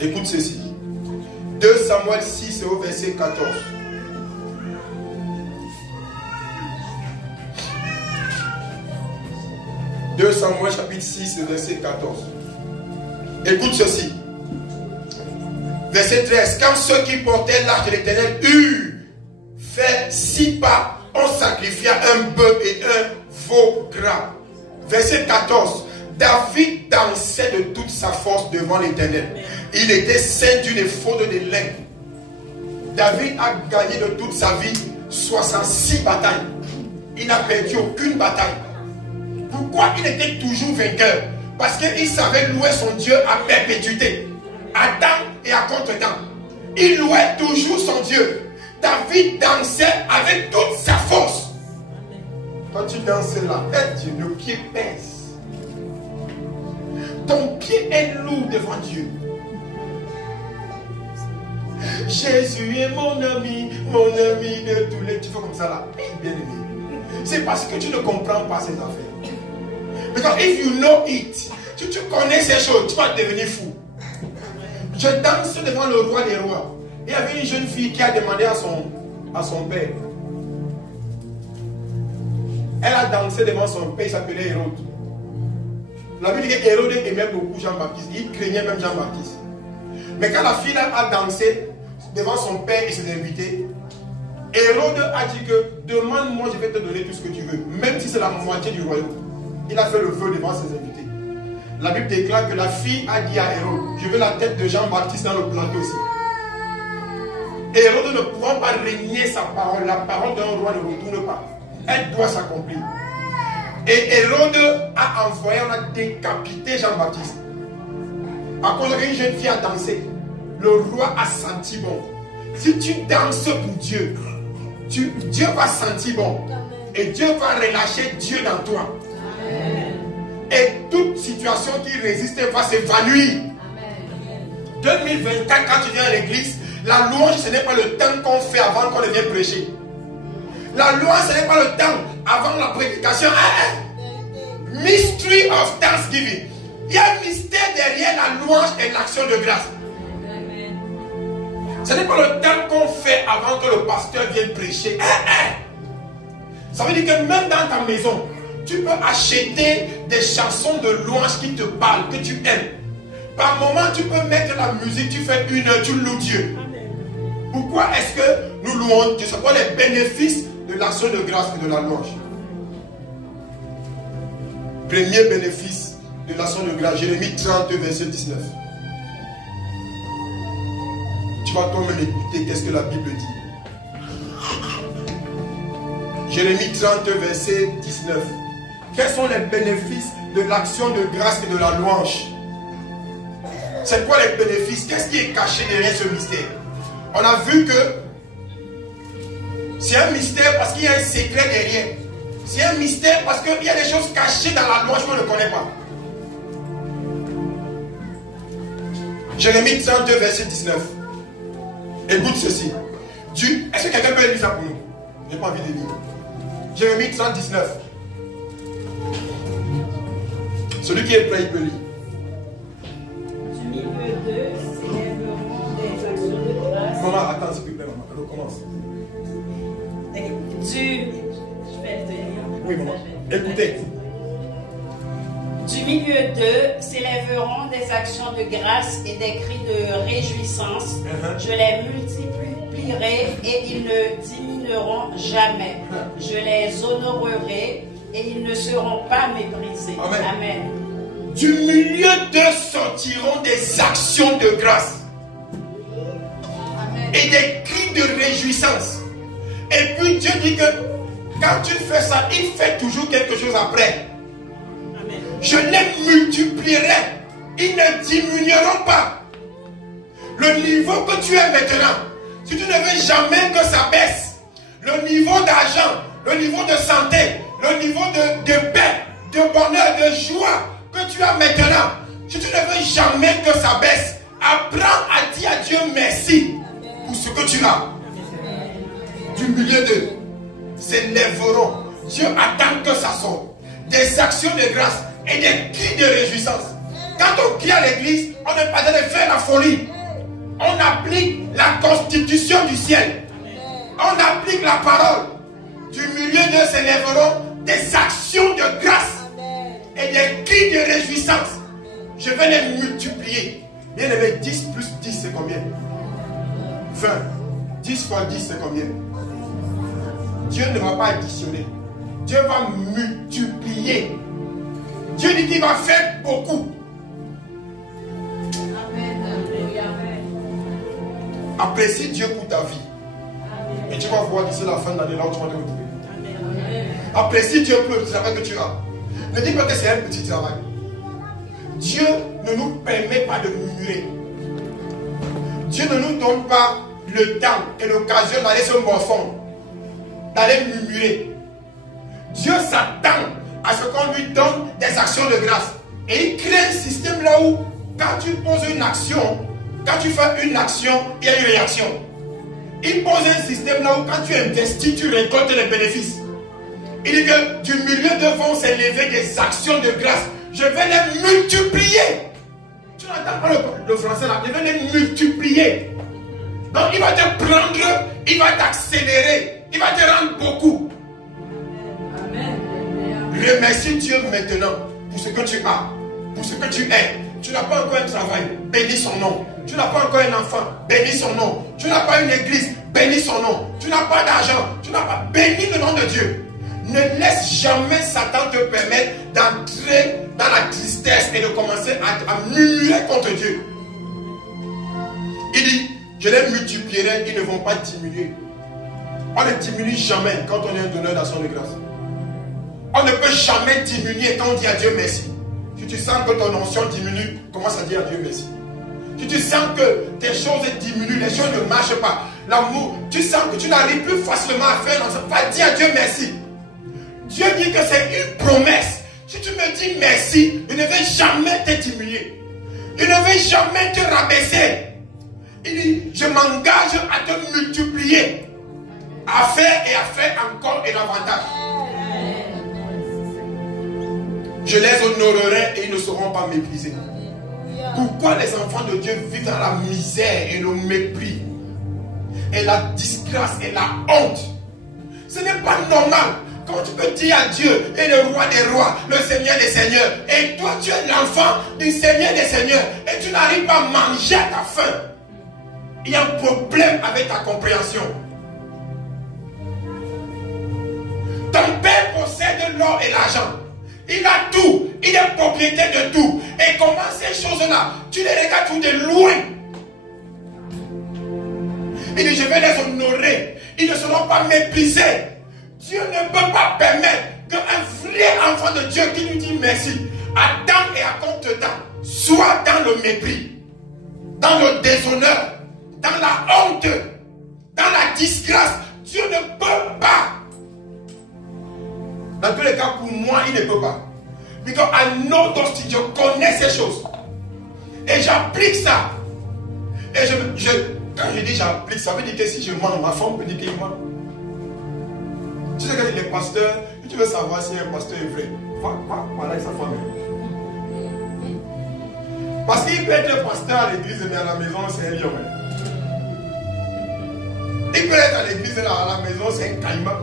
Écoute ceci. 2 Samuel 6 au verset 14. « 2 Samuel chapitre 6, verset 14. Écoute ceci. Verset 13. Quand ceux qui portaient l'arche de l'Éternel eurent fait 6 pas, on sacrifia un bœuf et un veau gras. Verset 14. David dansait de toute sa force devant l'Éternel. Il était ceint d'une éphode de lin. David a gagné de toute sa vie 66 batailles. Il n'a perdu aucune bataille. Pourquoi il était toujours vainqueur? Parce qu'il savait louer son Dieu à perpétuité, à temps et à contre-temps. Il louait toujours son Dieu. David dansait avec toute sa force. Quand tu danses là, Dieu, le pied pèse. Ton pied est lourd devant Dieu. Jésus est mon ami de tous les... Tu fais comme ça là, bien aimé. C'est parce que tu ne comprends pas ces affaires. Because if you know it, si tu connais ces choses, tu vas devenir fou. Je danse devant le roi des rois. Il y avait une jeune fille qui a demandé à son père. Elle a dansé devant son père, il s'appelait Hérode. La Bible dit que Hérode aimait beaucoup Jean-Baptiste. Il craignait même Jean-Baptiste. Mais quand la fille a dansé devant son père et ses invités, Hérode a dit que demande-moi, je vais te donner tout ce que tu veux, même si c'est la moitié du royaume. Il a fait le feu devant ses invités. La Bible déclare que la fille a dit à Hérode, je veux la tête de Jean-Baptiste dans le plateau aussi. Hérode ne pouvant pas régner sa parole, la parole d'un roi ne retourne pas. Elle doit s'accomplir. Et Hérode a envoyé, on a décapité Jean-Baptiste. À cause qu'une jeune fille a dansé, le roi a senti bon. Si tu danses pour Dieu, Dieu va sentir bon. Et Dieu va relâcher Dieu dans toi. Et toute situation qui résistait va s'évanouir. 2024, quand tu viens à l'église, la louange, ce n'est pas le temps qu'on fait avant qu'on vienne prêcher. La louange, ce n'est pas le temps avant la prédication. Mystery of Thanksgiving. Il y a un mystère derrière la louange et l'action de grâce. Ce n'est pas le temps qu'on fait avant que le pasteur vienne prêcher. Ça veut dire que même dans ta maison, tu peux acheter des chansons de louange qui te parlent, que tu aimes. Par moment, tu peux mettre la musique, tu fais 1 heure, tu loues Dieu. Pourquoi est-ce que nous louons Dieu? C'est quoi les bénéfices de l'action de grâce et de la louange? Premier bénéfice de l'action de grâce, Jérémie 30, verset 19. Tu vas toi-même écouter qu'est-ce que la Bible dit. Jérémie 30, verset 19. Quels sont les bénéfices de l'action de grâce et de la louange? C'est quoi les bénéfices? Qu'est-ce qui est caché derrière ce mystère? On a vu que c'est un mystère parce qu'il y a un secret derrière. C'est un mystère parce qu'il y a des choses cachées dans la louange qu'on ne connaît pas. Jérémie 32, verset 19. Écoute ceci. Est-ce que quelqu'un peut lire ça pour nous? Je n'ai pas envie de lire. Jérémie 30, 19. Celui qui est prêt, il peut lire. Du milieu d'eux s'élèveront des actions de grâce. Maman, attends s'il te plaît, maman. On recommence. Je vais le lire. Oui, maman. Écoutez. Du milieu d'eux s'élèveront des actions de grâce et des cris de réjouissance. Je les multiplierai et ils ne diminueront jamais. Je les honorerai et ils ne seront pas méprisés. Amen. Amen. Du milieu d'eux sortiront des actions de grâce. Amen. Et des cris de réjouissance. Et puis Dieu dit que quand tu fais ça, il fait toujours quelque chose après. Amen. Je les multiplierai. Ils ne diminueront pas. Le niveau que tu es maintenant, si tu ne veux jamais que ça baisse, le niveau d'argent, le niveau de santé, le niveau de paix, de bonheur, de joie que tu as maintenant, si tu ne veux jamais que ça baisse, apprends à dire à Dieu merci pour ce que tu as. Du milieu d'eux s'élèveront. Dieu attend que ça sorte. Des actions de grâce et des cris de réjouissance. Quand on crie à l'église, on n'est pas en train de faire la folie. On applique la constitution du ciel. On applique la parole. Du milieu d'eux s'élèveront des actions de grâce et des cris de réjouissance. Je vais les multiplier. Bien aimé, 10 plus 10 c'est combien? 20. 10 fois 10 c'est combien? Dieu ne va pas additionner. Dieu va multiplier. Dieu dit qu'il va faire beaucoup. Apprécie Dieu pour ta vie. Et tu vas voir d'ici la fin de l'année là où tu vas te retrouver. Apprécie Dieu pour le travail que tu as. Ne dis pas que c'est un petit travail. Dieu ne nous permet pas de murmurer. Dieu ne nous donne pas le temps et l'occasion d'aller se morfondre, d'aller murmurer. Dieu s'attend à ce qu'on lui donne des actions de grâce. Et il crée un système là où, quand tu poses une action, quand tu fais une action, il y a une réaction. Il pose un système là où, quand tu investis, tu récoltes les bénéfices. Il dit que du milieu de vont s'élever des actions de grâce. Je vais les multiplier. Tu n'entends pas le français là? Je vais les multiplier. Donc il va te prendre, il va t'accélérer, il va te rendre beaucoup. Remercie Dieu maintenant pour ce que tu as, pour ce que tu es. Tu n'as pas encore un travail, bénis son nom. Tu n'as pas encore un enfant, bénis son nom. Tu n'as pas une église, bénis son nom. Tu n'as pas d'argent, tu n'as pas, bénis le nom de Dieu. Ne laisse jamais Satan te permettre d'entrer dans la tristesse et de commencer à murmurer contre Dieu. Il dit, je les multiplierai, ils ne vont pas diminuer. On ne diminue jamais quand on est un donneur d'action de grâce. On ne peut jamais diminuer quand on dit à Dieu merci. Si tu sens que ton onction diminue, commence à dire à Dieu merci. Si tu sens que tes choses diminuent, les choses ne marchent pas, l'amour, tu sens que tu n'arrives plus facilement à faire l'onction, va dire à Dieu merci. Dieu dit que c'est une promesse. Si tu me dis merci, il ne va jamais te diminuer. Il ne va jamais te rabaisser. Il dit, je m'engage à te multiplier, à faire et à faire encore et davantage. Je les honorerai et ils ne seront pas méprisés. Pourquoi les enfants de Dieu vivent dans la misère et le mépris et la disgrâce et la honte? Ce n'est pas normal. Quand tu peux dire à Dieu et le roi des rois, le Seigneur des seigneurs, et toi tu es l'enfant du Seigneur des seigneurs, et tu n'arrives pas à manger à ta faim, il y a un problème avec ta compréhension. Ton père possède l'or et l'argent. Il a tout. Il est propriétaire de tout. Et comment ces choses-là, tu les regardes tout de loin. Il dit, je vais les honorer. Ils ne seront pas méprisés. Dieu ne peut pas permettre qu'un vrai enfant de Dieu qui lui dit merci, à temps et à contre-temps, soit dans le mépris, dans le déshonneur, dans la honte, dans la disgrâce. Dieu ne peut pas. Dans tous les cas, pour moi, il ne peut pas. Because I know those things. Je connais ces choses. Et j'applique ça. Et quand je dis j'applique, ça veut dire que si je mens, ma femme peut dire qu'il ment. Tu sais que les pasteurs, si tu veux savoir si un pasteur est vrai, va avec sa femme. Parce qu'il peut être pasteur à l'église, mais à la maison, c'est un lion. Il peut être à l'église, à la maison, c'est un caïman.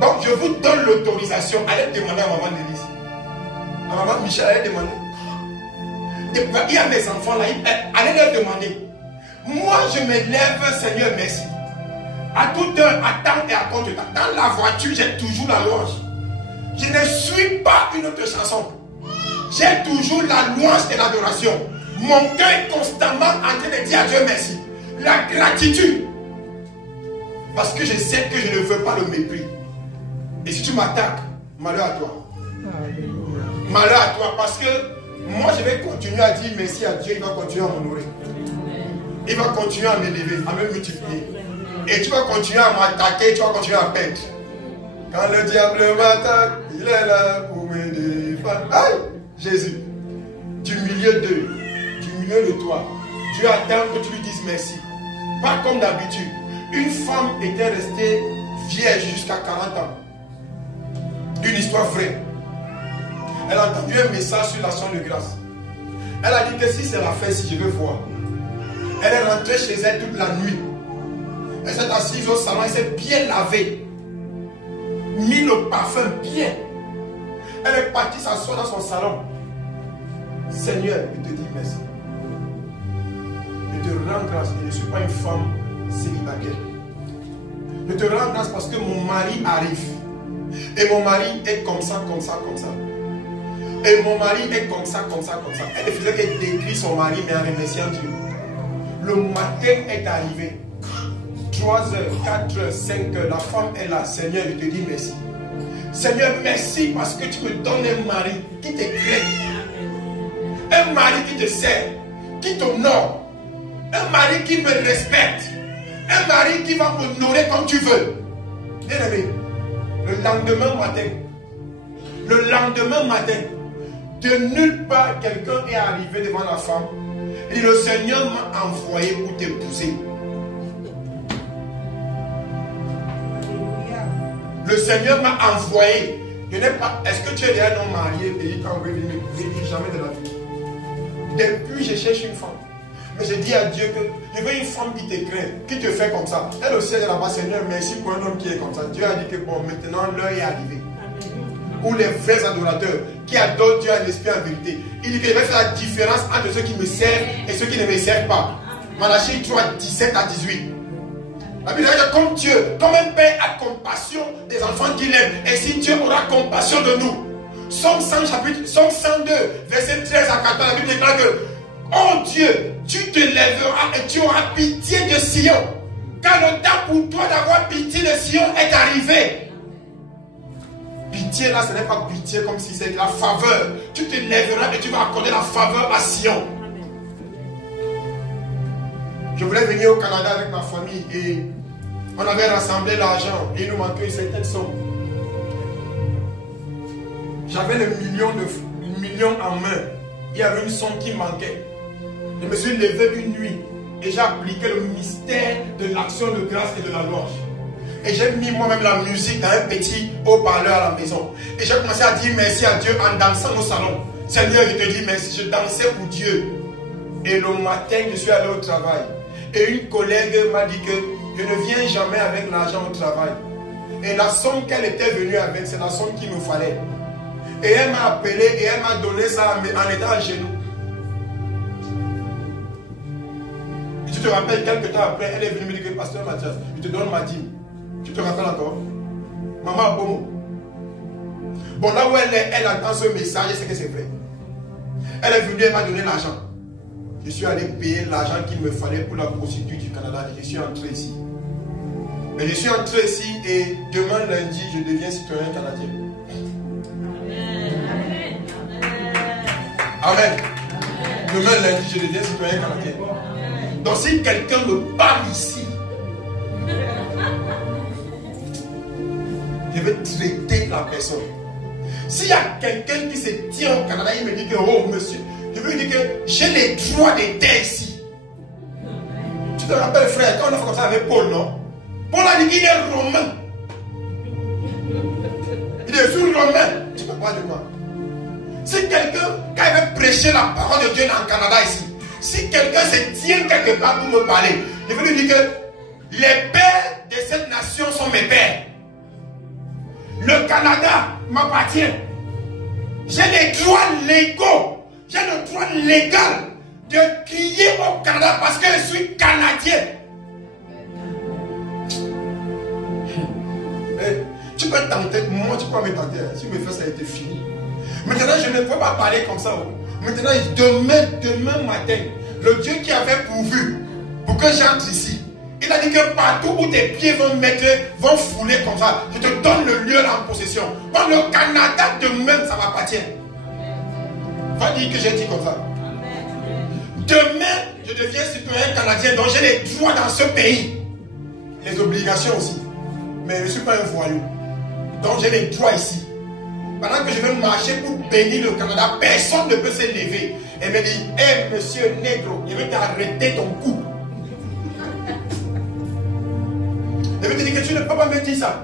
Donc, je vous donne l'autorisation. Allez demander à maman Denise. À maman Michel, allez demander. Il y a mes enfants là, allez leur demander. Moi, je me lève, Seigneur, merci. À toute heure, à temps et à contre-temps. Dans la voiture, j'ai toujours la louange. Je ne suis pas une autre chanson. J'ai toujours la louange et l'adoration. Mon cœur est constamment en train de dire à Dieu merci. La gratitude. Parce que je sais que je ne veux pas le mépris. Et si tu m'attaques, malheur à toi. Malheur à toi. Parce que moi, je vais continuer à dire merci à Dieu. Il va continuer à m'honorer. Il va continuer à m'élever, à me multiplier. Et tu vas continuer à m'attaquer, tu vas continuer à perdre. Quand le diable m'attaque, il est là pour me défendre. Aïe, Jésus, du milieu d'eux, du milieu de toi, Dieu attend que tu lui dises merci. Pas comme d'habitude. Une femme était restée vierge jusqu'à 40 ans. Une histoire vraie. Elle a entendu un message sur l'action de grâce. Elle a dit que si c'est la fête, si je veux voir. Elle est rentrée chez elle toute la nuit. Elle s'est assise au salon, elle s'est bien lavée. Mis le parfum bien. Elle est partie s'asseoir dans son salon. Seigneur, je te dis merci. Je te rends grâce. Je ne suis pas une femme célibataire. Je te rends grâce parce que mon mari arrive. Et mon mari est comme ça, comme ça, comme ça. Et mon mari est comme ça, comme ça, comme ça. Elle faisait qu'elle décrit son mari, mais en remerciant Dieu. Le matin est arrivé. 3 heures, 4 heures, 5 heures, la femme est là. Seigneur, je te dis merci. Seigneur, merci parce que tu me donnes un mari qui te crée. Un mari qui te sert, qui t'honore. Un mari qui me respecte. Un mari qui va m'honorer comme tu veux. Bien aimé, le lendemain matin, de nulle part, quelqu'un est arrivé devant la femme. Et le Seigneur m'a envoyé pour t'épouser. Le Seigneur m'a envoyé. Je n'ai pas. Est-ce que tu es un homme marié et il t'a envoyé venir m'épouser? Jamais de la vie. Depuis, je cherche une femme. Mais je dis à Dieu que je veux une femme qui te craint, qui te fait comme ça. Elle aussi est là-bas, Seigneur, merci pour un homme qui est comme ça. Dieu a dit que bon, maintenant l'heure est arrivée. Ou les vrais adorateurs qui adorent Dieu en esprit en vérité. Il dit que je vais faire la différence entre ceux qui me servent et ceux qui ne me servent pas. Malachie 3, 17 à 18. La Bible dit comme Dieu, comme un père a compassion des enfants qu'il aime, ainsi Dieu aura compassion de nous. Somme 102, verset 13 à 14, la Bible déclare que oh Dieu, tu te lèveras et tu auras pitié de Sion. Car le temps pour toi d'avoir pitié de Sion est arrivé. Pitié là, ce n'est pas pitié comme si c'était la faveur. Tu te lèveras et tu vas accorder la faveur à Sion. Je voulais venir au Canada avec ma famille et on avait rassemblé l'argent et il nous manquait une certaine somme. J'avais le million en main. Il y avait une somme qui manquait. Je me suis levé une nuit et j'ai appliqué le mystère de l'action de grâce et de la louange. Et j'ai mis moi-même la musique dans un petit haut-parleur à la maison. Et j'ai commencé à dire merci à Dieu en dansant au salon. Seigneur, je te dis merci. Je dansais pour Dieu. Et le matin, je suis allé au travail. Et une collègue m'a dit que je ne viens jamais avec l'argent au travail. Et la somme qu'elle était venue avec, c'est la somme qu'il me fallait. Et elle m'a appelé et elle m'a donné ça en étant à genoux. Et tu te rappelles, quelques temps après, elle est venue me dire que Pasteur Mathias, je te donne ma dîme. Tu te rappelles encore? Maman Bomo. Bon, là où elle entend ce message, c'est que c'est vrai. Elle est venue, elle m'a donné l'argent. Je suis allé payer l'argent qu'il me fallait pour la procédure du Canada et je suis entré ici. Et je suis entré ici et demain lundi, je deviens citoyen canadien. Amen. Demain lundi, je deviens citoyen canadien. Donc si quelqu'un me parle ici, je vais traiter la personne. S'il y a quelqu'un qui se tient au Canada, il me dit que, oh monsieur, je veux dire que j'ai les droits des terres ici. Tu te rappelles, frère, quand on a fait comme ça avec Paul, non? Paul a dit qu'il est romain. Il est sous romain. Tu peux parler de quoi? Si quelqu'un, quand il veut prêcher la parole de Dieu dans le Canada ici, si quelqu'un se tient quelque part pour me parler, je veux lui dire que les pères de cette nation sont mes pères. Le Canada m'appartient. J'ai les droits légaux. J'ai le droit légal de crier au Canada parce que je suis Canadien. Hey, tu peux tenter, moi tu peux me tenter. Si me fais ça a été fini. Maintenant je ne peux pas parler comme ça. Maintenant demain matin, le Dieu qui avait pourvu pour que j'entre ici, il a dit que partout où tes pieds vont fouler comme ça, je te donne le lieu en possession. Dans le Canada, demain, ça m'appartient. Va dire que j'ai dit comme ça. Demain, je deviens citoyen canadien, donc j'ai les droits dans ce pays. les obligations aussi. Mais je ne suis pas un voyou. Donc j'ai les droits ici. Pendant que je vais marcher pour bénir le Canada, personne ne peut se lever et me dire, hé monsieur négro, je vais t'arrêter ton cou. Je vais te dire que tu ne peux pas me dire ça.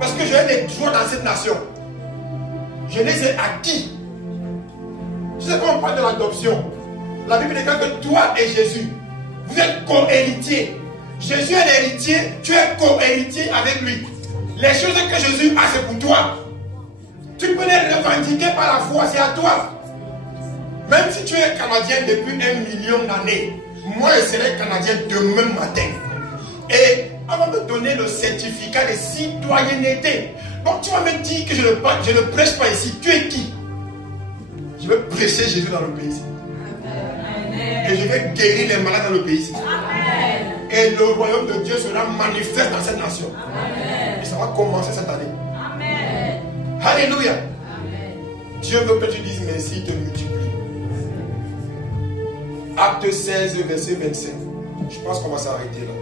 Parce que j'ai des droits dans cette nation. Je les ai acquis. Tu sais quand on parle de l'adoption, la Bible déclare que toi et Jésus, vous êtes co-héritiers. Jésus est l'héritier, tu es co-héritier avec lui. Les choses que Jésus a, c'est pour toi. Tu peux les revendiquer par la foi, c'est à toi. Même si tu es Canadien depuis 1 million d'années, moi je serai Canadien demain matin. Et on va me donner le certificat de citoyenneté. Donc tu vas me dire que je ne prêche pas ici. Tu es qui? Je vais prêcher Jésus dans le pays ici. Et je vais guérir les malades dans le pays ici. Et le royaume de Dieu sera manifeste dans cette nation. Et ça va commencer cette année. Alléluia. Dieu veut que tu dises merci, il te multiplie. Acte 16, verset 25. Je pense qu'on va s'arrêter là.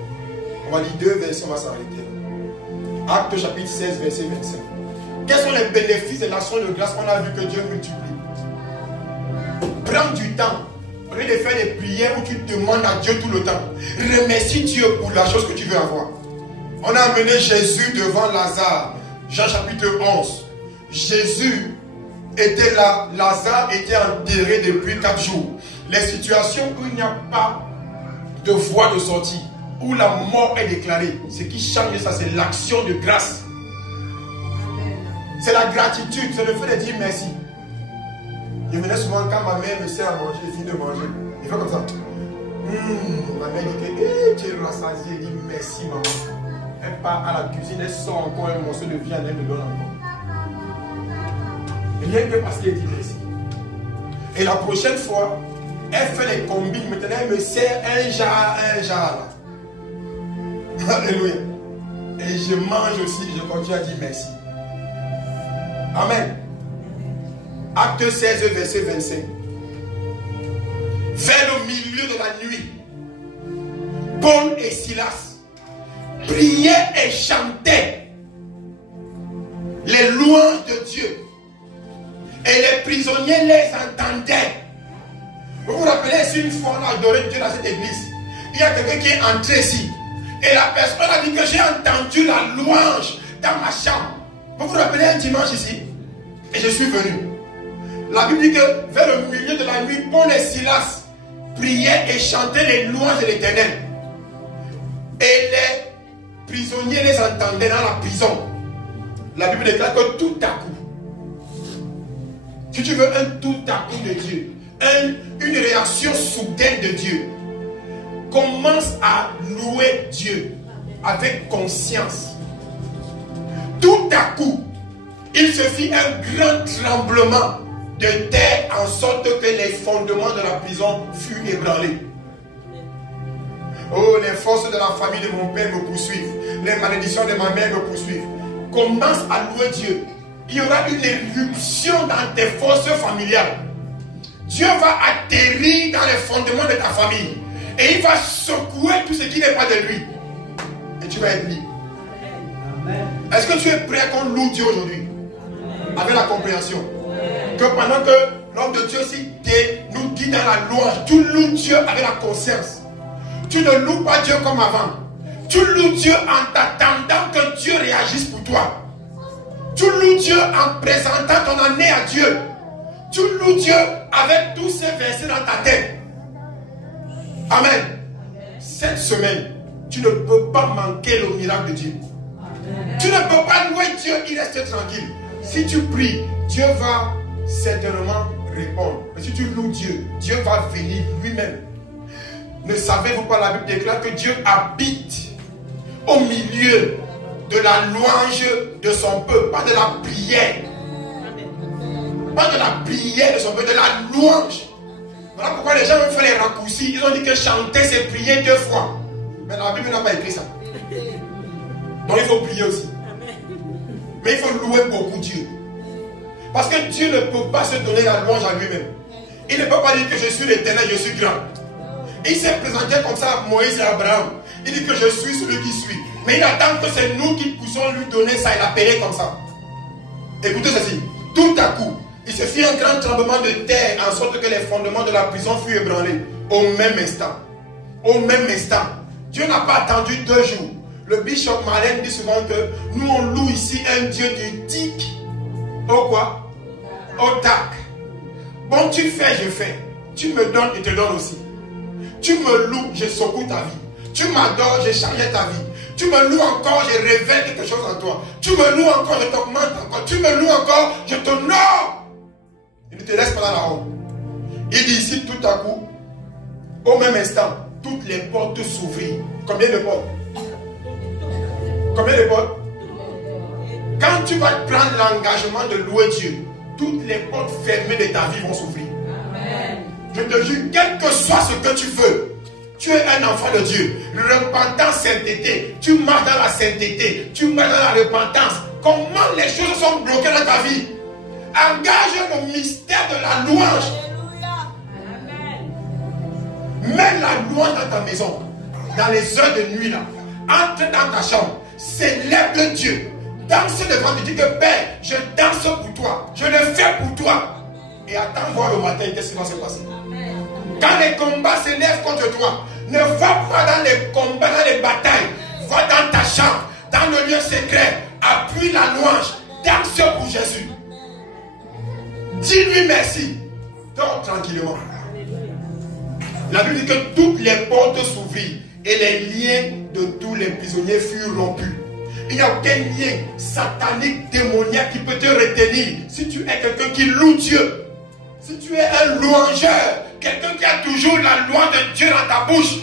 On va dire 2 versets, on va s'arrêter là. Acte chapitre 16, verset 25. Quels sont les bénéfices de l'action de grâce qu'on a vu que Dieu multiplie? Prends du temps. Au lieu de faire des prières où tu demandes à Dieu tout le temps. Remercie Dieu pour la chose que tu veux avoir. On a amené Jésus devant Lazare. Jean chapitre 11. Jésus était là. Lazare était enterré depuis 4 jours. Les situations où il n'y a pas de voie de sortie, où la mort est déclarée, ce qui change ça, c'est l'action de grâce. C'est la gratitude, c'est le fait de dire merci. Je venais souvent quand ma mère me sert à manger, je finis de manger. Il fait comme ça. Ma mère dit que tu es rassasié, elle dit merci maman. Elle part à la cuisine, elle sort encore un morceau de viande, elle me donne encore. Rien que parce qu'elle dit merci. Et la prochaine fois, elle fait les combines, maintenant elle me sert un jar là. Alléluia. Et je mange aussi, je continue à dire merci. Amen. Acte 16, verset 25. Vers le milieu de la nuit, Paul et Silas priaient et chantaient les louanges de Dieu. Et les prisonniers les entendaient. Vous vous rappelez, si une fois on a adoré Dieu dans cette église, il y a quelqu'un qui est entré ici. Et la personne a dit que j'ai entendu la louange dans ma chambre. Vous vous rappelez un dimanche ici? Et je suis venu. La Bible dit que vers le milieu de la nuit, Paul et Silas priaient et chantaient les louanges de l'Éternel. Et les prisonniers les entendaient dans la prison. La Bible déclare que tout à coup, si tu veux un tout à coup de Dieu, une réaction soudaine de Dieu, commence à louer Dieu avec conscience. Tout à coup, il se fit un grand tremblement de terre en sorte que les fondements de la prison furent ébranlés. Oh, les forces de la famille de mon père me poursuivent. Les malédictions de ma mère me poursuivent. Commence à louer Dieu. Il y aura une éruption dans tes forces familiales. Dieu va atterrir dans les fondements de ta famille. Et il va secouer tout ce qui n'est pas de lui. Et tu vas être libre. Est-ce que tu es prêt qu'on loue Dieu aujourd'hui? Avec la compréhension. Que pendant que l'homme de Dieu aussi nous guide dans la louange, tu loues Dieu avec la conscience. Tu ne loues pas Dieu comme avant. Tu loues Dieu en t'attendant que Dieu réagisse pour toi. Tu loues Dieu en présentant ton année à Dieu. Tu loues Dieu avec tous ces versets dans ta tête. Amen. Cette semaine, tu ne peux pas manquer le miracle de Dieu. Tu ne peux pas louer Dieu, il reste tranquille. Si tu pries, Dieu va certainement répondre. Mais si tu loues Dieu, Dieu va venir lui-même. Ne savez-vous pas, la Bible déclare que Dieu habite au milieu de la louange de son peuple, pas de la prière. Pas de la prière de son peuple, de la louange. Voilà pourquoi les gens ont fait les raccourcis. Ils ont dit que chanter c'est prier 2 fois. Mais la Bible n'a pas écrit ça. Donc il faut prier aussi. Mais il faut louer beaucoup Dieu. Parce que Dieu ne peut pas se donner la louange à lui-même. Il ne peut pas dire que je suis l'Éternel, je suis grand. Il s'est présenté comme ça à Moïse et à Abraham. Il dit que je suis celui qui suis. Mais il attend que c'est nous qui puissions lui donner ça et l'appeler comme ça. Écoutez ceci. Tout à coup, il se fit un grand tremblement de terre en sorte que les fondements de la prison furent ébranlés. Au même instant. Au même instant. Dieu n'a pas attendu 2 jours. Le bishop Marlène dit souvent que nous on loue ici un Dieu du tic. Au quoi? Au tac. Bon, tu fais, je fais. Tu me donnes, je te donne aussi. Tu me loues, je secoue ta vie. Tu m'adores, je change ta vie. Tu me loues encore, je révèle quelque chose en toi. Tu me loues encore, je t'augmente encore. Tu me loues encore, je t'honore. Il ne te laisse pas dans la honte. Il dit ici tout à coup, au même instant, toutes les portes s'ouvrirent. Combien de portes? Combien de portes? Quand tu vas prendre l'engagement de louer Dieu, toutes les portes fermées de ta vie vont s'ouvrir. Je te jure, quel que soit ce que tu veux, tu es un enfant de Dieu. Repentance, sainteté. Tu marches dans la sainteté. Tu marches dans la repentance. Comment les choses sont bloquées dans ta vie? Engage le mystère de la louange. Mets la louange dans ta maison. Dans les heures de nuit là. Entre dans ta chambre. Célèbre Dieu. Danse devant Dieu. Dis que Père, je danse pour toi. Je le fais pour toi. Et attends voir le matin qu'est-ce qui va se passer. Quand les combats s'élèvent contre toi, ne va pas dans les combats, dans les batailles. Va dans ta chambre, dans le lieu secret. Appuie la louange. Danse pour Jésus. Dis-lui merci. Dors tranquillement. La Bible dit que toutes les portes s'ouvrirent et les liens de tous les prisonniers furent rompus. Il n'y a aucun lien satanique, démoniaque qui peut te retenir si tu es quelqu'un qui loue Dieu. Si tu es un louangeur, quelqu'un qui a toujours la louange de Dieu dans ta bouche,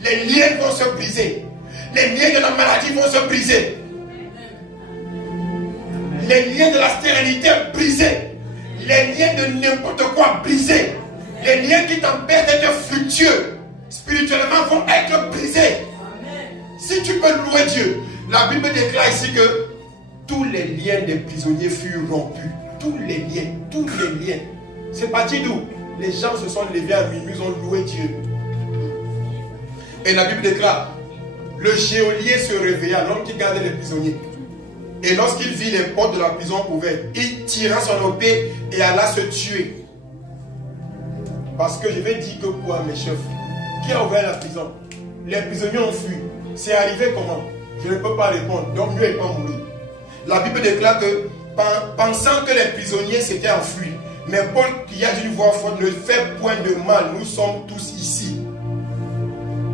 les liens vont se briser. Les liens de la maladie vont se briser. Les liens de la stérilité brisés. Les liens de n'importe quoi brisés. Les liens qui t'empêchent d'être fructueux spirituellement vont être brisés. Si tu peux louer Dieu, la Bible déclare ici que tous les liens des prisonniers furent rompus. Tous les liens, tous les liens. C'est parti d'où? Les gens se sont levés à minuit, ils ont loué Dieu. Et la Bible déclare, le geôlier se réveilla, l'homme qui gardait les prisonniers. Et lorsqu'il vit les portes de la prison ouvertes, il tira son épée et alla se tuer. Parce que je vais dire que quoi, mes chefs? Qui a ouvert la prison? Les prisonniers ont fui. C'est arrivé comment? Je ne peux pas répondre. Donc mieux est pas mourir. La Bible déclare que, pensant que les prisonniers s'étaient enfuis, mais Paul, qui a d'une voix forte, ne fait point de mal, nous sommes tous ici.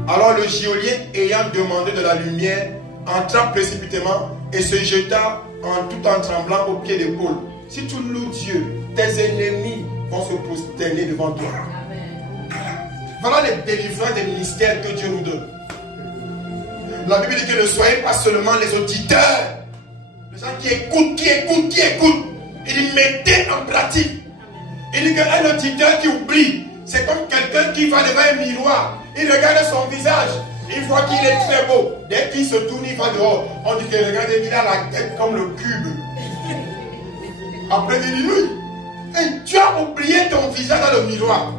Alors le geôlier, ayant demandé de la lumière, entra précipitamment et se jeta tout en tremblant aux pieds de Paul. Si tu loues Dieu, tes ennemis vont se prosterner devant toi. Voilà les délivrances des mystères que Dieu nous donne. La Bible dit que ne soyez pas seulement les auditeurs, les gens qui écoutent. Il dit mettez en pratique. Il dit qu'un auditeur qui oublie, c'est comme quelqu'un qui va devant un miroir. Il regarde son visage, il voit qu'il est très beau. Dès qu'il se tourne, il va dehors. On dit que regarde, il a la tête comme le cube. Après, il dit lui, hey, tu as oublié ton visage dans le miroir.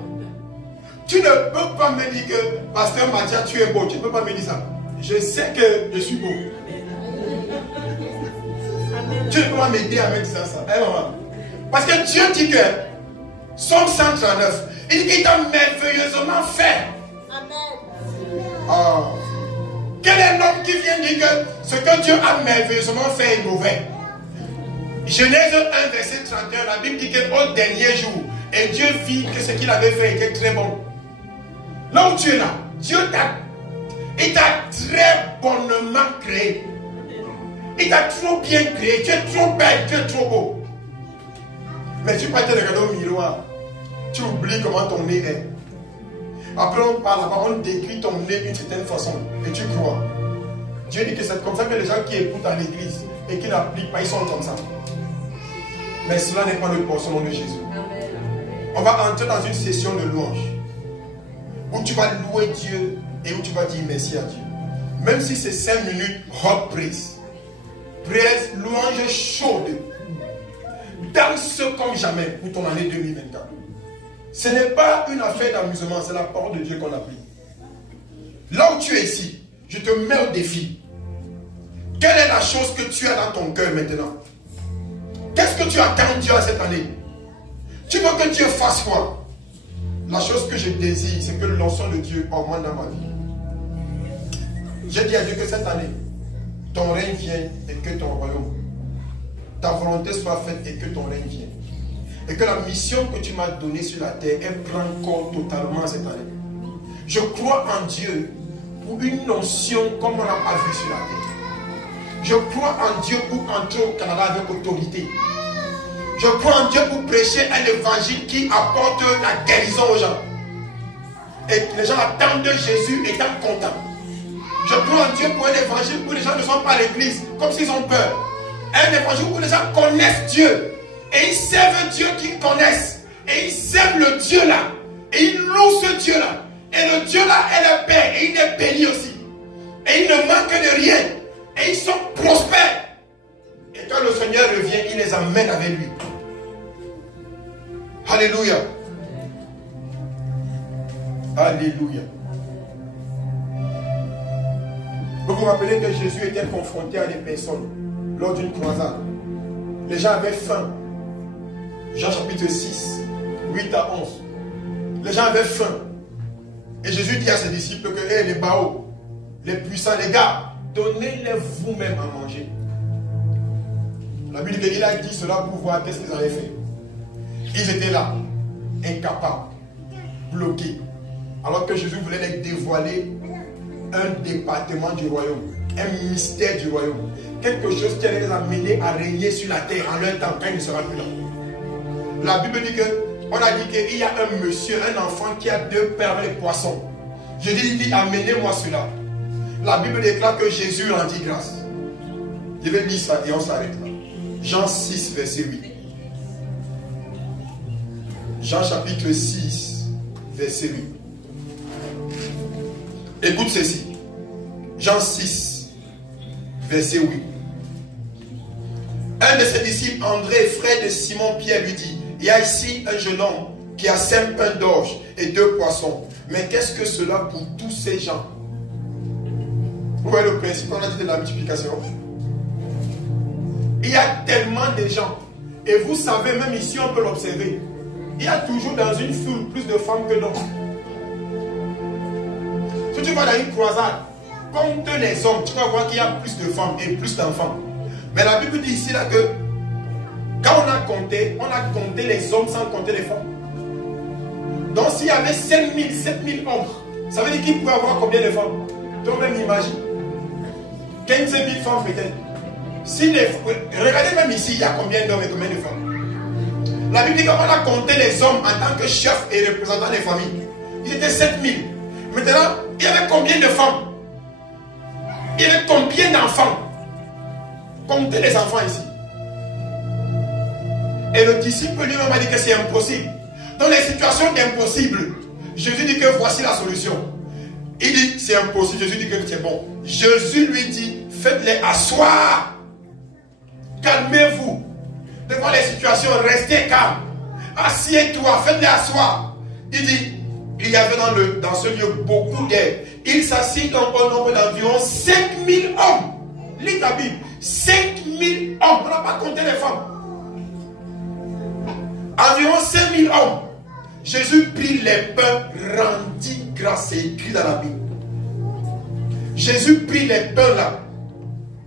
Tu ne peux pas me dire que Pasteur Mathieu, tu es beau. Tu ne peux pas me dire ça. Je sais que je suis beau. Tu ne peux pas m'aider à mettre ça. Parce que Dieu dit que Somme 139, il dit qu'il t'a merveilleusement fait. Oh. Quel est l'homme qui vient dire que ce que Dieu a merveilleusement fait est mauvais? Genèse 1, verset 31, la Bible dit qu'au dernier jour, et Dieu vit que ce qu'il avait fait était très bon. Là où tu es là, Dieu t'a très bonnement créé. Il t'a trop bien créé. Tu es trop belle, tu es trop beau. Mais tu peux te regarder au miroir. Tu oublies comment ton nez est. Après on parle là-bas, on décrit ton nez d'une certaine façon. Et tu crois. Dieu dit que c'est comme ça que les gens qui écoutent à l'église et qui n'appliquent pas, ils sont comme ça. Mais cela n'est pas notre portion au nom de Jésus. On va entrer dans une session de louange. Où tu vas louer Dieu et où tu vas dire merci à Dieu. Même si c'est 5 minutes, hot praise. Praise, louange chaude. Danse comme jamais pour ton année 2024. Ce n'est pas une affaire d'amusement, c'est la parole de Dieu qu'on applique. Là où tu es ici, je te mets au défi. Quelle est la chose que tu as dans ton cœur maintenant? Qu'est-ce que tu attends Dieu à cette année? Tu veux que Dieu fasse quoi? La chose que je désire, c'est que l'onction de Dieu augmente dans ma vie. J'ai dit à Dieu que cette année, ton règne vienne et que ton royaume, ta volonté soit faite et que ton règne vienne. Et que la mission que tu m'as donnée sur la terre, elle prend corps totalement cette année. Je crois en Dieu pour une onction comme on n'a pas vu sur la terre. Je crois en Dieu pour entrer au Canada avec autorité. Je crois en Dieu pour prêcher un évangile qui apporte la guérison aux gens. Et les gens attendent de Jésus étant contents. Je crois en Dieu pour un évangile où les gens ne sont pas à l'église, comme s'ils ont peur. Un évangile où les gens connaissent Dieu. Et ils servent Dieu qu'ils connaissent. Et ils aiment le Dieu là. Et ils louent ce Dieu là. Et le Dieu là est le Père. Et il est béni aussi. Et il ne manque de rien. Et ils sont prospères. Et quand le Seigneur revient, il les amène avec lui. Alléluia. Alléluia. Vous vous rappelez que Jésus était confronté à des personnes lors d'une croisade. Les gens avaient faim. Jean chapitre 6, 8 à 11. Les gens avaient faim. Et Jésus dit à ses disciples que hey, les baos, les puissants, les gars, donnez-les vous-même à manger. La Bible dit qu'il a dit cela pour voir qu'est-ce qu'ils avaient fait. Ils étaient là, incapables, bloqués. Alors que Jésus voulait les dévoiler un département du royaume, un mystère du royaume. Quelque chose qui allait les amener à régner sur la terre en leur temps quand il ne sera plus là. La Bible dit que, on a dit qu'il y a un monsieur, un enfant qui a 2 pains avec les poissons. Jésus dit, amenez-moi cela. La Bible déclare que Jésus rendit grâce. Je vais lire ça et on s'arrête là. Jean 6, verset 8. Jean chapitre 6, verset 8. Écoute ceci. Jean 6, verset 8. Un de ses disciples, André, frère de Simon-Pierre, lui dit, il y a ici un jeune homme qui a 5 pains d'orge et 2 poissons. Mais qu'est-ce que cela pour tous ces gens? Vous voyez le principe qu'on a dit de la multiplication? Il y a tellement de gens. Et vous savez, même ici, on peut l'observer. Il y a toujours dans une foule plus de femmes que d'hommes. Si tu vas dans une croisade, compte les hommes, tu vas voir qu'il y a plus de femmes et plus d'enfants. Mais la Bible dit ici là que quand on a compté les hommes sans compter les femmes. Donc s'il y avait 5 000, 7 000 hommes, ça veut dire qu'il pouvait avoir combien de femmes? Toi-même imagine. 15 000 femmes peut-être. Regardez même ici, il y a combien d'hommes et combien de femmes? La Bible dit qu'on a compté les hommes en tant que chef et représentant des familles. Ils étaient 7 000. Maintenant, il y avait combien de femmes? Il y avait combien d'enfants? Comptez les enfants ici. Et le disciple lui-même a dit que c'est impossible. Dans les situations impossibles, Jésus dit que voici la solution. Il dit c'est impossible, Jésus dit que c'est bon. Jésus lui dit, faites-les asseoir. Calmez-vous. Devant les situations, restez calme. Assieds-toi, faites-les asseoir. Il dit, il y avait dans ce lieu beaucoup d'air. Il s'assit donc au nombre d'environ 5000 hommes. Lis ta Bible. 5000 hommes. On n'a pas compté les femmes. Environ 5000 hommes. Jésus prit les pains, rendit grâce. C'est écrit dans la Bible. Jésus prit les pains là.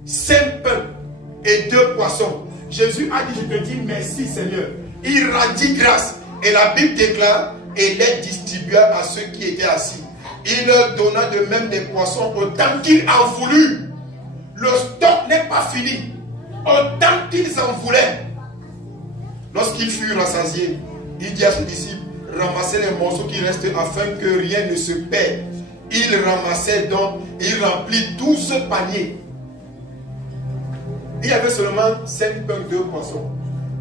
5 pains et 2 poissons. Jésus a dit, je te dis merci Seigneur. Il rendit grâce. Et la Bible déclare, et les distribua à ceux qui étaient assis. Il leur donna de même des poissons autant qu'ils en voulurent. Le stock n'est pas fini. Autant qu'ils en voulaient. Lorsqu'ils furent rassasiés, il dit à ses disciples, ramassez les morceaux qui restent afin que rien ne se perde. Il ramassait donc, il remplit 12 paniers. Il y avait seulement 5 pains, 2 poissons.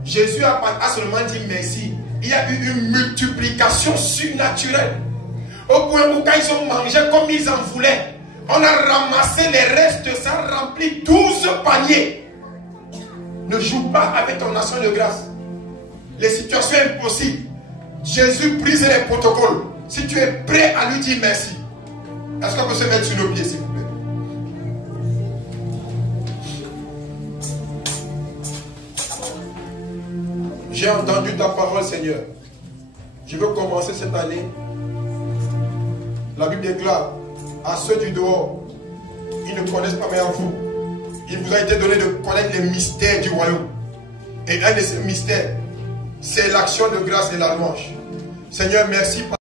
Jésus a seulement dit merci. Il y a eu une multiplication surnaturelle. Au point où quand ils ont mangé comme ils en voulaient, on a ramassé les restes, ça a rempli 12 paniers. Ne joue pas avec ton action de grâce. Les situations impossibles. Jésus brise les protocoles. Si tu es prêt à lui dire merci, est-ce qu'on peut se mettre sur nos pieds s'il vous plaît? J'ai entendu ta parole, Seigneur. Je veux commencer cette année. La Bible déclare à ceux du dehors, ils ne connaissent pas, mais à vous, il vous a été donné de connaître les mystères du royaume. Et un de ces mystères, c'est l'action de grâce et la louange. Seigneur, merci.